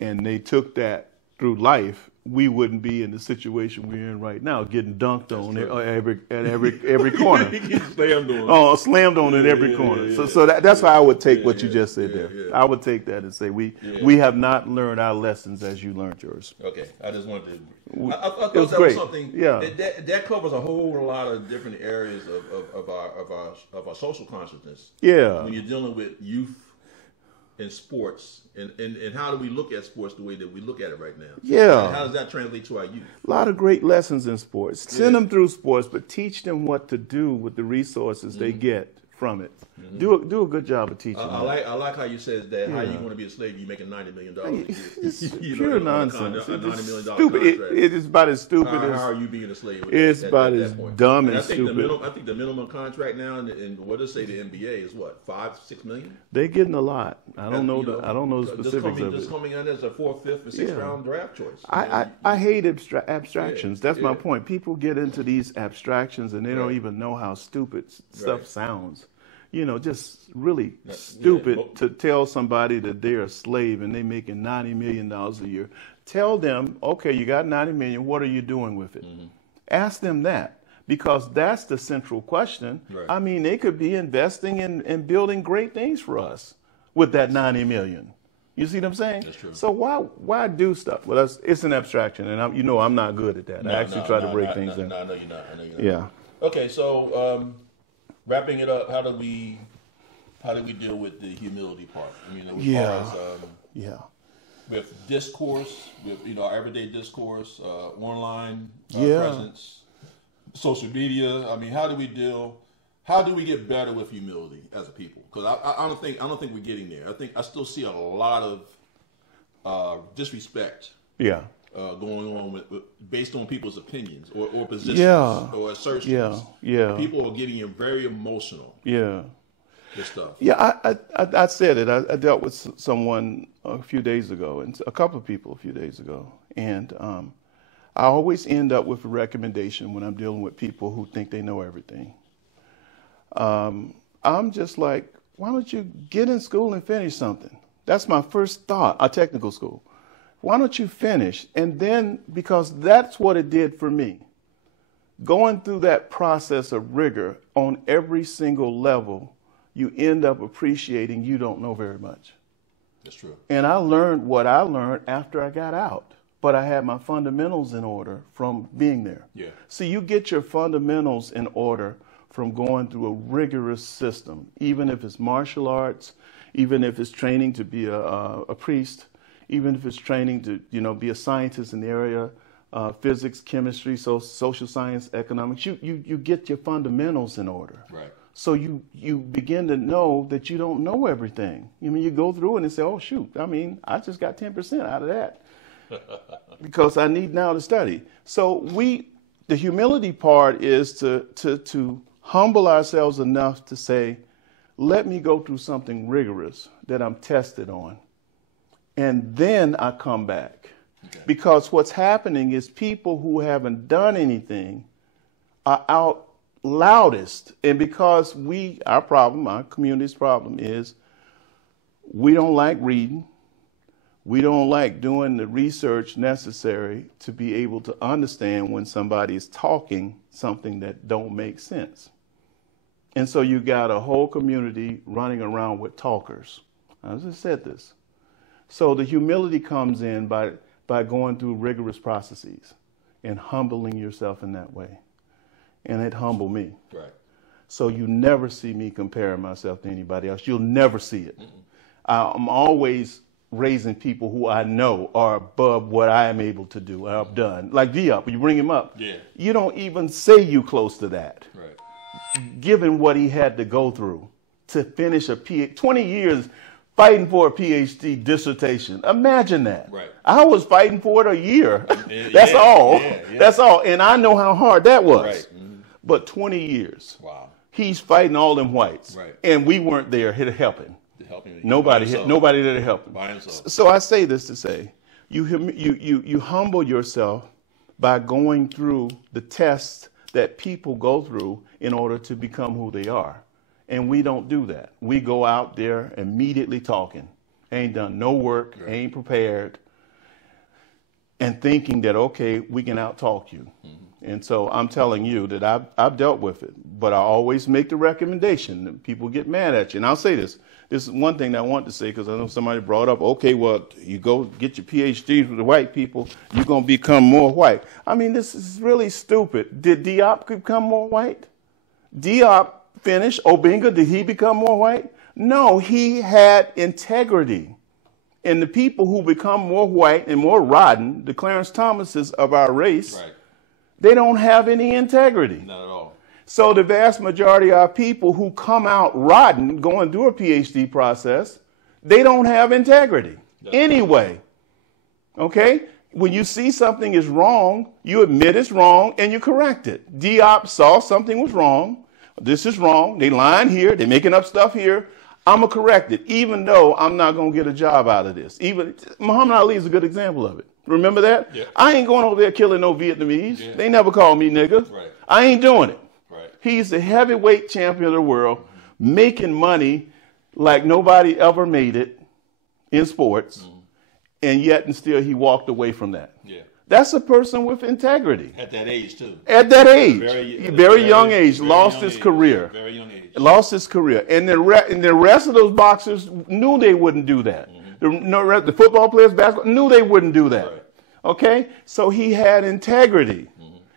and they took that through life, we wouldn't be in the situation we're in right now, getting dunked on at every corner. Slammed on. Slammed on at every corner. Yeah. So that's how I would take what you just said there. Yeah. I would take that and say we have not learned our lessons as you learned yours. Okay, I just wanted to. I thought it was that great. Was something. Yeah. That covers a whole lot of different areas of our social consciousness. Yeah. When you're dealing with youth in sports, and how do we look at sports the way that we look at it right now? Yeah. And how does that translate to our youth? A lot of great lessons in sports. Send them through sports, but teach them what to do with the resources they get from it. Do a good job of teaching. I like how you said that. How you want to be a slave? You making $90 million a year. It's pure nonsense. $90 million stupid. It is about as stupid as. How are you being a slave? It's about as dumb and stupid. I think the minimum contract now, and what does say the NBA is what, $5-6 million? They're getting a lot. I don't know the specifics of it. Just coming in as a 4th, 5th, and 6th round draft choice. I hate abstractions. That's my point. People get into these abstractions and they don't even know how stupid stuff sounds. Just really stupid to tell somebody that they're a slave and they're making $90 million a year. Tell them, okay, you got $90 million. What are you doing with it? Ask them that, because that's the central question. Right. I mean, they could be investing in building great things for us with that $90 million. You see what I'm saying? That's true. So why do stuff? Well, it's an abstraction, and I'm not good at that. I actually try to break things down. No, I know you're not. Yeah. Okay, so wrapping it up, how do we deal with the humility part? I mean, as far as, with discourse, with our everyday discourse, online presence, social media. I mean, how do we get better with humility as a people? Because I don't think we're getting there. I still see a lot of disrespect. Yeah. Going on based on people's opinions or positions or assertions. Yeah. People are getting very emotional. Yeah. This stuff. Yeah, I said it. I dealt with someone a few days ago, and a couple of people a few days ago, and I always end up with a recommendation when I'm dealing with people who think they know everything. I'm just like, why don't you get in school and finish something? That's my first thought, a technical school. Why don't you finish? And then, because that's what it did for me. Going through that process of rigor on every single level, you end up appreciating you don't know very much. That's true. And I learned what I learned after I got out, but I had my fundamentals in order from being there. Yeah. So you get your fundamentals in order from going through a rigorous system, even if it's martial arts, even if it's training to be a priest, even if it's training to be a scientist in the area, physics, chemistry, social science, economics. You get your fundamentals in order. Right. So you begin to know that you don't know everything. I mean, you go through it and say, oh, shoot, I mean, I just got 10% out of that because I need now to study. So the humility part is to humble ourselves enough to say, let me go through something rigorous that I'm tested on. And then I come back. Okay. Because what's happening is people who haven't done anything are out loudest. And because our community's problem is we don't like reading. We don't like doing the research necessary to be able to understand when somebody is talking something that don't make sense. And so you got a whole community running around with talkers. I just said this. So the humility comes in by going through rigorous processes and humbling yourself in that way. And it humbled me. Right. So you never see me comparing myself to anybody else. You'll never see it. I'm always raising people who I know are above what I am able to do, I've done. Like Diop, when you bring him up, you don't even say you close to that. Right. Given what he had to go through to finish a PhD, 20 years fighting for a PhD dissertation. Imagine that. Right. I was fighting for it a year. That's all. That's all. And I know how hard that was. Right. But 20 years. Wow. He's fighting all them whites. Right. And we weren't there to help him. Nobody there to help him. By himself. So I say this to say, you humble yourself by going through the tests that people go through in order to become who they are. And we don't do that. We go out there immediately talking. Ain't done no work, ain't prepared, and thinking that, okay, we can out-talk you. And so I'm telling you that I've dealt with it, but I always make the recommendation that people get mad at you. And I'll say this. This is one thing that I want to say because I know somebody brought up, okay, well, you go get your PhDs with the white people, you're going to become more white. I mean, this is really stupid. Did Diop become more white? Diop finished. Obinga, did he become more white? No, he had integrity. And the people who become more white and more rotten, the Clarence Thomases of our race, they don't have any integrity. Not at all. So the vast majority of our people who come out rotten, going through a PhD process, they don't have integrity. Anyway, okay? When you see something is wrong, you admit it's wrong and you correct it. Diop saw something was wrong. This is wrong. They lying here. They're making up stuff here. I'm going to correct it, even though I'm not going to get a job out of this. Even Muhammad Ali is a good example of it. Remember that? Yeah. I ain't going over there killing no Vietnamese. Yeah. They never called me nigga. Right. I ain't doing it. Right. He's the heavyweight champion of the world, making money like nobody ever made it in sports, and yet and still he walked away from that. Yeah. That's a person with integrity. At that age, too. At that age. Very young age. Lost his career. Very young age. Lost his career. And the rest of those boxers knew they wouldn't do that. The football players, basketball, knew they wouldn't do that. Right. Okay? So he had integrity.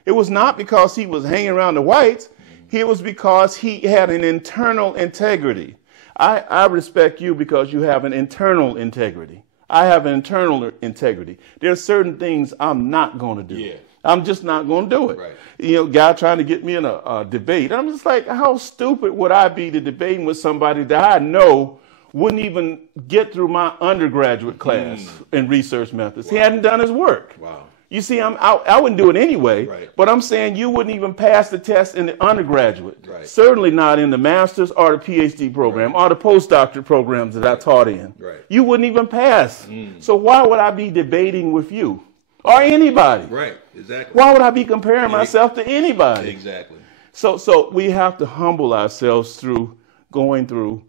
It was not because he was hanging around the whites. It was because he had an internal integrity. I respect you because you have an internal integrity. I have an internal integrity. There are certain things I'm not going to do. Yeah. I'm just not going to do it. Right. Guy trying to get me in a debate. I'm just like, how stupid would I be to debating with somebody that I know wouldn't even get through my undergraduate class in research methods? Wow. He hadn't done his work. Wow. You see, I wouldn't do it anyway, right. But I'm saying you wouldn't even pass the test in the undergraduate. Right. Certainly not in the master's or the PhD program or the postdoctorate programs that I taught in. Right. You wouldn't even pass. So why would I be debating with you or anybody? Right, exactly. Why would I be comparing myself to anybody? Exactly. So we have to humble ourselves through going through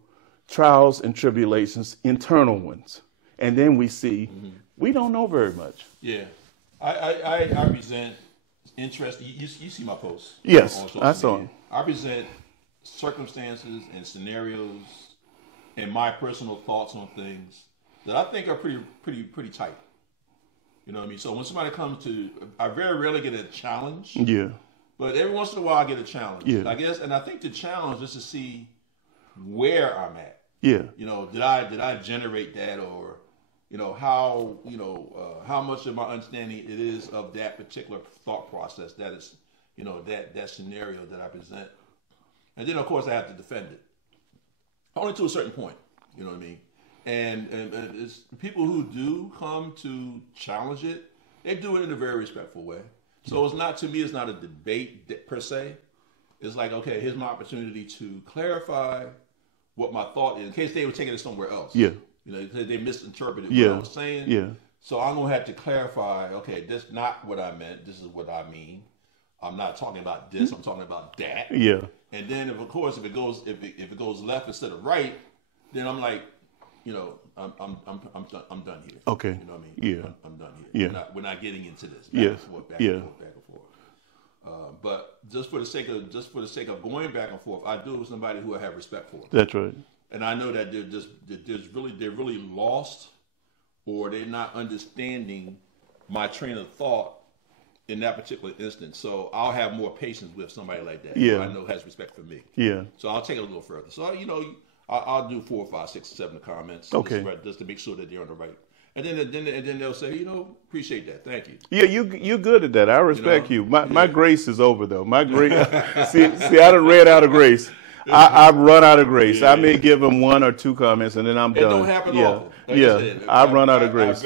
trials and tribulations, internal ones. And then we see we don't know very much. Yeah. I present interest. You see my posts? Yes, I saw them. I present circumstances and scenarios and my personal thoughts on things that I think are pretty tight. You know what I mean? So when somebody comes to, I very rarely get a challenge. Yeah. But every once in a while I get a challenge. Yeah. I guess, and I think the challenge is to see where I'm at. Yeah. You know, did I generate that, or how much of my understanding it is of that particular thought process that is, that scenario that I present. And then, of course, I have to defend it. Only to a certain point, you know what I mean? And it's people who do come to challenge it, they do it in a very respectful way. So it's not, to me, it's not a debate per se. It's like, okay, here's my opportunity to clarify what my thought is, in case they were taking it somewhere else. Yeah. They misinterpreted what I was saying. Yeah. So I'm going to have to clarify, okay, that's not what I meant. This is what I mean. I'm not talking about this. I'm talking about that. Yeah. And then, if it goes left instead of right, then I'm like, I'm done here. Okay. You know what I mean? Yeah. I'm done here. Yeah. We're not getting into this. Back and forth, back and forth. But just for the sake of going back and forth, I do it with somebody who I have respect for. That's right. And I know that they're really lost, or they're not understanding my train of thought in that particular instance. So I'll have more patience with somebody like that. Yeah. Who I know has respect for me. Yeah. So I'll take it a little further. So I'll do 4, 5, 6, 7 comments. Okay. Just to make sure that they're on the right. And then they'll say, appreciate that. Thank you. Yeah, you good at that. I respect you. My grace is over though. My grace. see, I done ran out of grace. I've run out of grace. Yeah. I may give them 1 or 2 comments and then I'm done. It don't happen often. Like I run out of grace.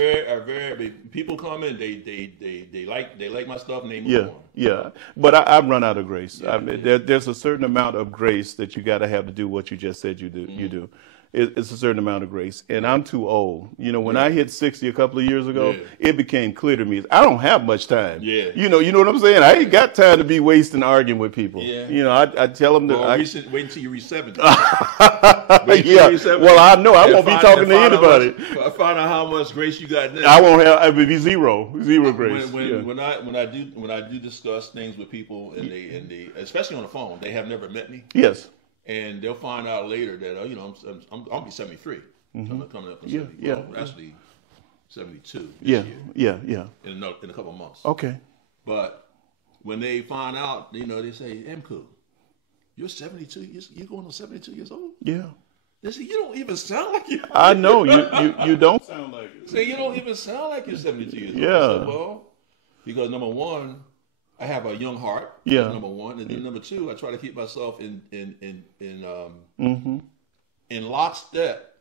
People come in, they like my stuff and they move on. Yeah, but I run out of grace. Yeah, there's a certain amount of grace that you got to have to do what you just said you do. Mm-hmm. You do. It's a certain amount of grace, and I'm too old. When I hit 60 a couple of years ago, it became clear to me I don't have much time. Yeah, you know what I'm saying. I ain't got time to be wasting arguing with people. Yeah, I tell them that. Wait until you reach 70. Well, I know I won't be talking to anybody. I find out how much grace you got now. I won't have. It would be zero grace. When I do discuss things with people, and they especially on the phone, they have never met me. Yes. And they'll find out later that I'll be 73. Mm-hmm. Coming up in 70. Yeah. Well, actually 72. This year. Yeah. In a couple of months. Okay. But when they find out, they say, Mkuu, you're 72. You're going on 72 years old. Yeah. They say, you don't even sound like you. I know you don't sound like it. Say you don't even sound like you're 72 years old. Yeah. Said, well, because number one, I have a young heart. Yeah. Number one, and then number two, I try to keep myself in lockstep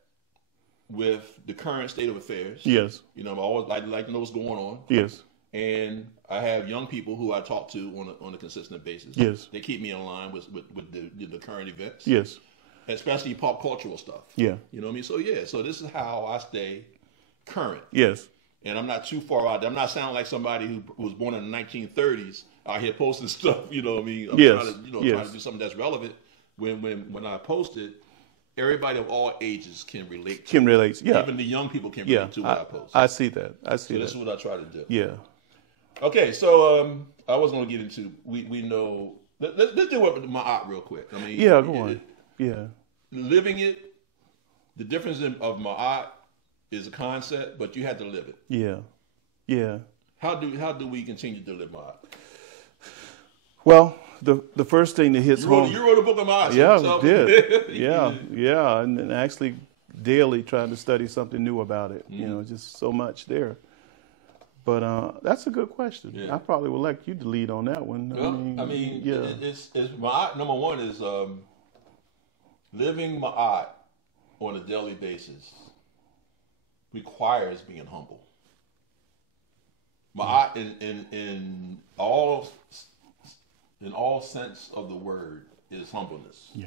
with the current state of affairs. Yes. I always like to know what's going on. Yes. And I have young people who I talk to on a consistent basis. Yes. They keep me in line with the current events. Yes. Especially pop cultural stuff. Yeah. You know what I mean? So this is how I stay current. Yes. And I'm not too far out there. I'm not sounding like somebody who was born in the 1930s out here posting stuff. You know what I mean? I'm trying to do something that's relevant. When I post it, everybody of all ages can relate. Yeah. Even the young people can relate to what I post. I see that. So this is what I try to do. Yeah. Okay, so I was going to get into we know. Let's do it with my art real quick. I mean, go on. Yeah. Living it, the difference of my art is a concept, but you had to live it. Yeah. Yeah. How do we continue to live Ma'at? Well, the first thing that hits home. You wrote a book on Ma'at. Yeah, so. I did. Yeah, and actually daily trying to study something new about it. You know, just so much there. But that's a good question. Yeah. I probably would like you to lead on that one. Well, it's Ma'at. Number one is living Ma'at on a daily basis requires being humble. Ma'at in all sense of the word is humbleness. Yeah.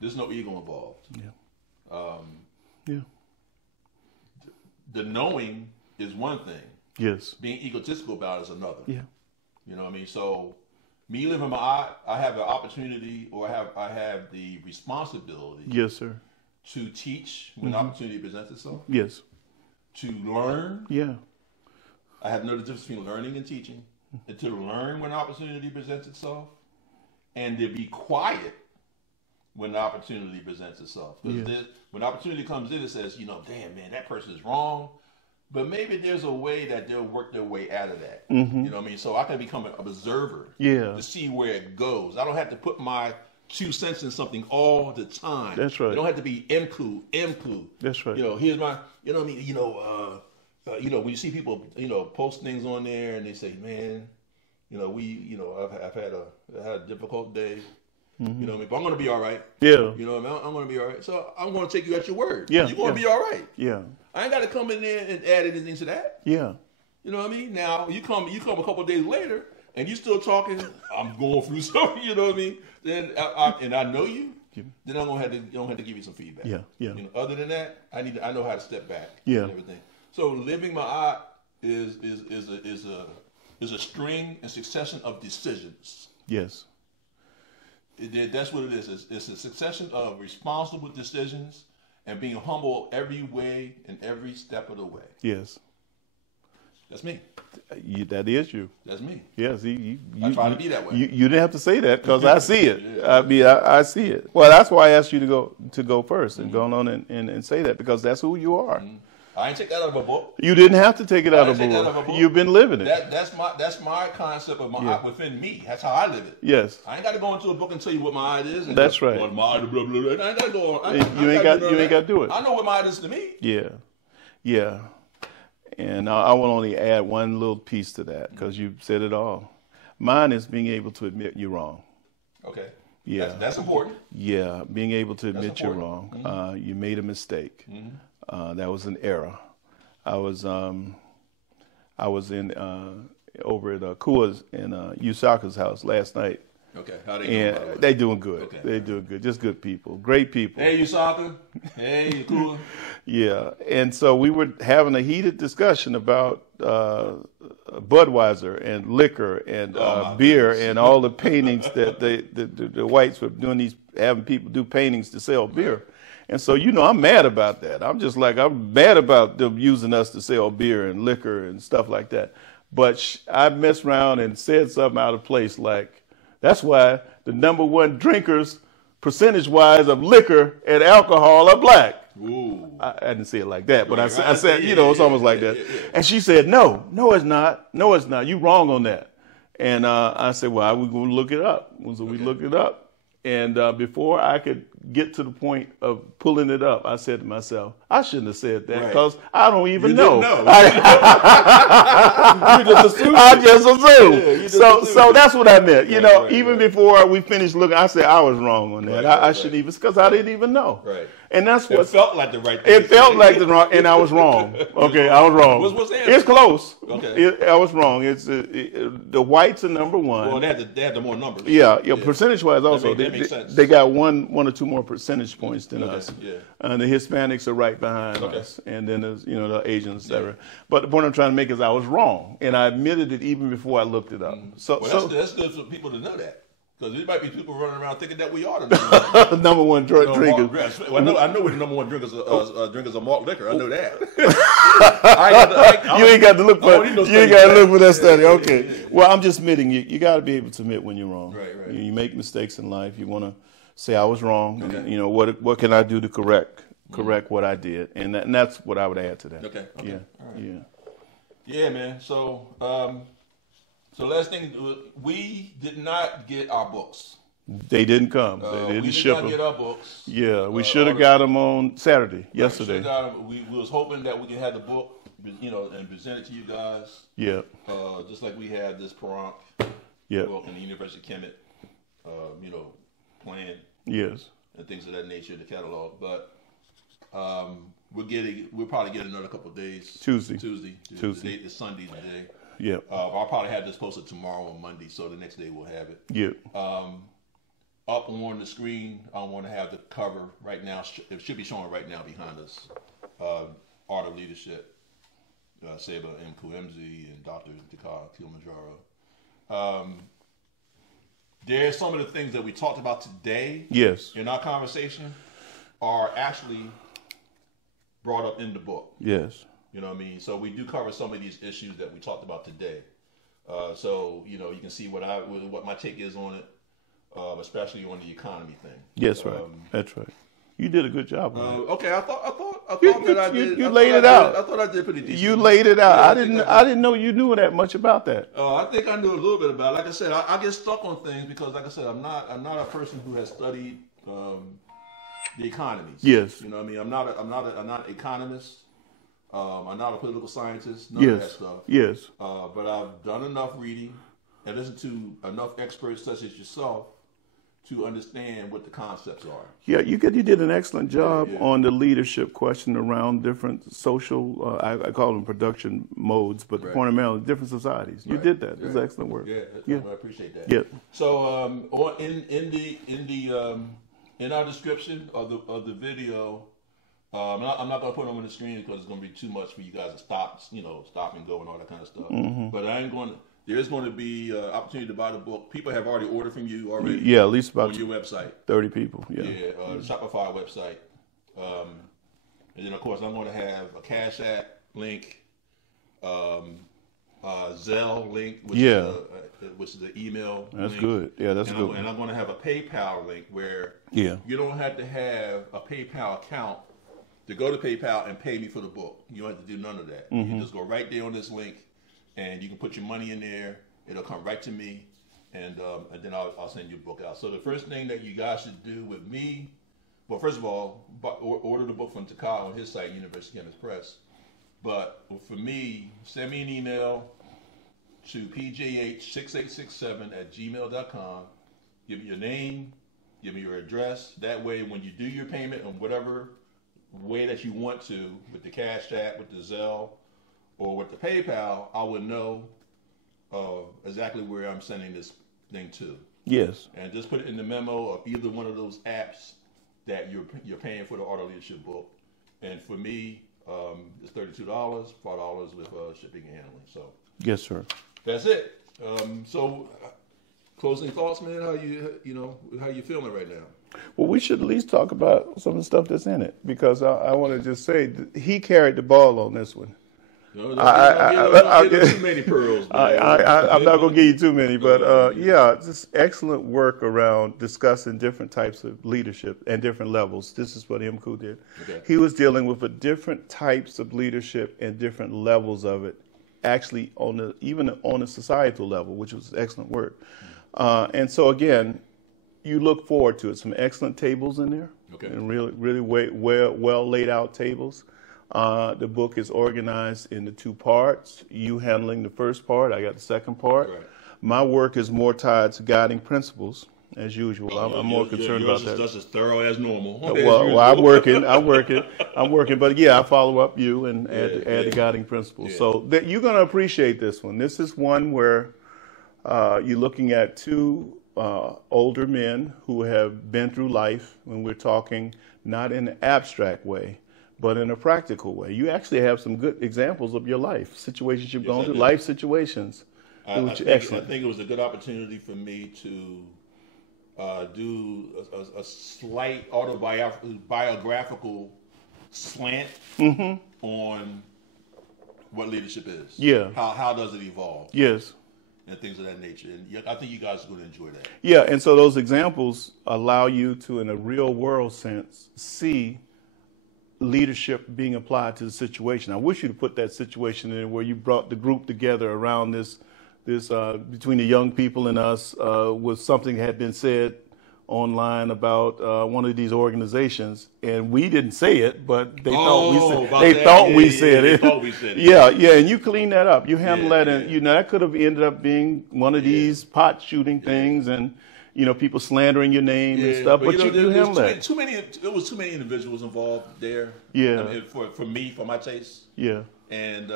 There's no ego involved. Yeah. The knowing is one thing. Yes. Being egotistical about it is another. Yeah. You know what I mean? So me living Ma'at, I have an opportunity, or I have the responsibility. Yes, sir. To teach when opportunity presents itself. Yes. To learn. Yeah. I have no difference between learning and teaching. And to learn when opportunity presents itself, and to be quiet when the opportunity presents itself. Because when opportunity comes in, it says, you know, damn man, that person is wrong. But maybe there's a way that they'll work their way out of that. You know what I mean? So I can become an observer to see where it goes. I don't have to put my 2 cents in something all the time. That's right. It don't have to be Mkuu. That's right. You know, here's my, you know what I mean? When you see people, post things on there and they say, man, I've had a difficult day. You know what I mean? But I'm going to be all right. Yeah. You know what I mean? I'm going to be all right. So I'm going to take you at your word. Yeah. You're going to be all right. Yeah. I ain't got to come in there and add anything to that. Yeah. You know what I mean? Now, you come a couple of days later and you still talking, I'm going through something, you know what I mean? Then I know you. Then I'm gonna have to give you some feedback. Yeah, yeah. Other than that, I know how to step back. Yeah. And everything. So living Ma'at is a string and succession of decisions. Yes. That's what it is. It's a succession of responsible decisions and being humble every way and every step of the way. Yes. That's me. That is you. That's me. Yes. I try to be that way. You didn't have to say that because I see it. Yeah. I mean, I see it. Well, that's why I asked you to go first and go on and say that, because that's who you are. I ain't take that out of a book. You didn't have to take it out of a book. You've been living it. That's my concept of Ma'at within me. That's how I live it. Yes. I ain't got to go into a book and tell you what Ma'at is. And that's right. Blah, blah, blah. I ain't got to go on. You ain't got to do it. I know what Ma'at is to me. Yeah. Yeah. And I will only add one little piece to that, because you said it all. Mine is being able to admit you're wrong. Okay. Yeah. That's important. Yeah. Being able to admit you're wrong. You made a mistake. That was an error. I was in over at Kua's in Usaka's house last night. Okay, how they doing? And they doing good. Okay. They doing good. Just good people, great people. Hey, Usaka. Hey, Kua. Yeah, and so we were having a heated discussion about Budweiser and liquor and beer and all the paintings that the whites were doing, having people do paintings to sell beer. And so, I'm mad about that. I'm mad about them using us to sell beer and liquor and stuff like that. But I messed around and said something out of place, like, that's why the number one drinkers, percentage-wise, of liquor and alcohol are black. Ooh. I didn't say it like that, but I said, it's almost like that. Yeah. And she said, no, it's not. No, it's not. You're wrong on that. And I said, well, we're going to look it up. So we looked it up. And before I could get to the point of pulling it up, I said to myself, I shouldn't have said that, because I don't even know. I just assumed. So that's what I meant. Even before we finished looking, I said I was wrong on that. I shouldn't even, because I didn't even know. Right. And that's what it felt like the right thing. It felt like the wrong, and I was wrong. Okay, I was wrong. What's the answer? It's close. Okay. I was wrong. It's the whites are number one. Well, they had the more numbers. Yeah. Percentage-wise, also that makes sense. They got one or two more percentage points than us. Yeah. And the Hispanics are right behind us, and then there's the Asians, etc. But the point I'm trying to make is I was wrong, and I admitted it even before I looked it up. That's good for people to know that. Because there might be people running around thinking that we are the number one drinkers. I know we're the number one drinkers of malt liquor. I know that. You ain't got to look for that study. Okay. Yeah. Well, I'm just admitting you got to be able to admit when you're wrong. Right. You make mistakes in life. You want to say I was wrong. Okay. And, what can I do to correct correct what I did, and that's what I would add to that. Okay. Yeah. All right. Yeah. Yeah, man. So, so last thing, we did not get our books. They didn't come. They didn't we ship did not them. get our books. Yeah, we should have got them on Saturday, yesterday. We was hoping that we could have the book, and present it to you guys. Yeah. Just like we had this Parank book in the University of Kemet, plan. Yes. And things of that nature, the catalog. But we'll probably get another couple of days. Tuesday. It's Sunday today. Yeah. I'll probably have this posted tomorrow or Monday, so the next day we'll have it. Yeah. Up on the screen, I want to have the cover right now. It should be showing right now behind us. Art of Leadership, Seba Mkuu, Mzee, and Dr. Tdka Kilimanjaro. There's some of the things that we talked about today in our conversation are actually brought up in the book. Yes. You know what I mean? So we do cover some of these issues that we talked about today. So, you can see what my take is on it, especially on the economy thing. Yes, right. That's right. You did a good job. Okay, I thought that I did. You laid it out. I thought I did pretty decent. You laid it out. Yeah, I didn't know you knew that much about that. I think I knew a little bit about it. Like I said, I get stuck on things because, like I said, I'm not a person who has studied the economies. Yes. You know what I mean? I'm not an economist. I'm not a political scientist. None of that stuff. Yes. But I've done enough reading and listened to enough experts such as yourself to understand what the concepts are. Yeah, you did an excellent job on the leadership question around different social, I call them production modes, but the point of mail, different societies. You did that. It was excellent work. Yeah, I appreciate that. Yeah. So in our description of the video, I'm not going to put them on the screen because it's going to be too much for you guys to stop and go and all that kind of stuff. But there's going to be opportunity to buy the book. People have already ordered from you already. Yeah, at least about on your website. 30 people. Yeah. The Shopify website. And then of course I'm going to have a CashApp link, Zelle link, which is the email. That's link. good. Yeah, that's good. And I'm going to have a PayPal link where you don't have to have a PayPal account to go to PayPal and pay me for the book. You don't have to do none of that. You just go right there on this link, and you can put your money in there. It'll come right to me, and then I'll send you a book out. So the first thing that you guys should do with me, well, first of all, order the book from Tdka on his site, University of UKMT Press. But for me, send me an email to pjh6867@gmail.com. Give me your name, give me your address. That way, when you do your payment in whatever way that you want to, with the Cash App, with the Zelle, or with the PayPal, I would know exactly where I'm sending this thing to. Yes. And just put it in the memo of either one of those apps that you're paying for the Art of Leadership book. And for me, it's $32, $5 with shipping and handling. So yes, sir. That's it. So closing thoughts, man. How you feeling right now? Well, we should at least talk about some of the stuff that's in it, because I want to just say that he carried the ball on this one. No, don't give too many pearls. I'm not going to give you too many, but just excellent work around discussing different types of leadership and different levels. This is what Mkuu did. Okay. He was dealing with different types of leadership and different levels of it, actually even on a societal level, which was excellent work. And so again, you look forward to it. Some excellent tables in there, and really well laid out tables. The book is organized into two parts. You handling the first part, I got the second part. Right. My work is more tied to guiding principles, as usual. I'm more concerned about that. That's as thorough as normal. Well, I'm working. But yeah, I follow up you and add the guiding principles. Yeah. So you're going to appreciate this one. This is one where you're looking at two older men who have been through life, when we're talking not in an abstract way, but in a practical way. You actually have some good examples of your life, situations you've gone through, life situations. I think it was a good opportunity for me to do a slight autobiographical slant on what leadership is. Yeah. How does it evolve? Yes. And things of that nature. And I think you guys are going to enjoy that. Yeah, and so those examples allow you to, in a real world sense, see leadership being applied to the situation. I wish you'd put that situation in where you brought the group together around this between the young people and us, was something had been said online about one of these organizations, and we didn't say it, but they thought we said it. Yeah, and you clean that up. You handle that, and that could have ended up being one of these pot shooting things, and people slandering your name and stuff. But you handle that. There was too many individuals involved there. Yeah, I mean, for my taste. Yeah, and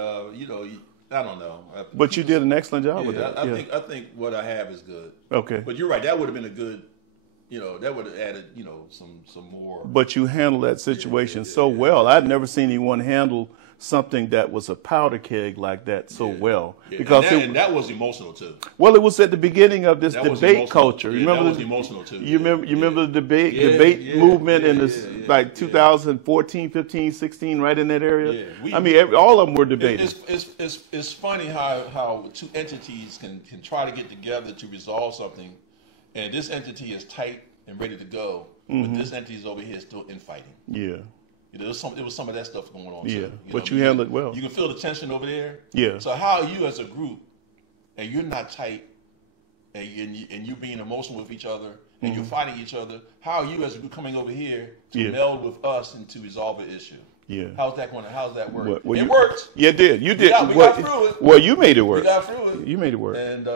I don't know. But you did an excellent job with that. I think what I have is good. Okay. But you're right. That would have been a good. That would have added, some more. But you handled that situation so well. I'd never seen anyone handle something that was a powder keg like that so well. Yeah. Because and that was emotional too. Well, it was at the beginning of this debate culture. Yeah, that was emotional too. You remember the debate movement in this 2014, 15, 16, right in that area? Yeah. All of them were debating. It's funny how two entities can try to get together to resolve something. And this entity is tight and ready to go, but this entity is over here still infighting. Yeah. There was some of that stuff going on. Yeah, too, but you handled it well. You can feel the tension over there. Yeah. So how are you as a group, and you're not tight, and you being emotional with each other, and you're fighting each other, how are you as a group coming over here to meld with us and to resolve an issue? Yeah. How's that work? It worked. Yeah, it did. You did. We got through it. Well, you made it work. We got through it. You made it work. And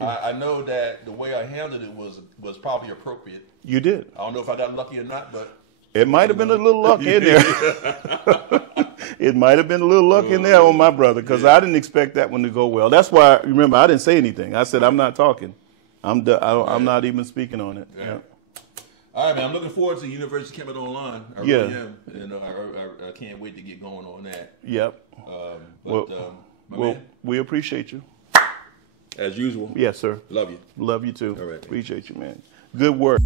I know that the way I handled it was probably appropriate. You did. I don't know if I got lucky or not, but it might have been a little luck in there. It might have been a little luck in there on my brother, because I didn't expect that one to go well. That's why, remember, I didn't say anything. I said, I'm not talking. I'm not even speaking on it. Yeah. All right, man. I'm looking forward to University Campus Online. I really am. And I can't wait to get going on that. Yep. We appreciate you. As usual. Yes, sir. Love you. Love you too. All right. Appreciate you, man. Good work.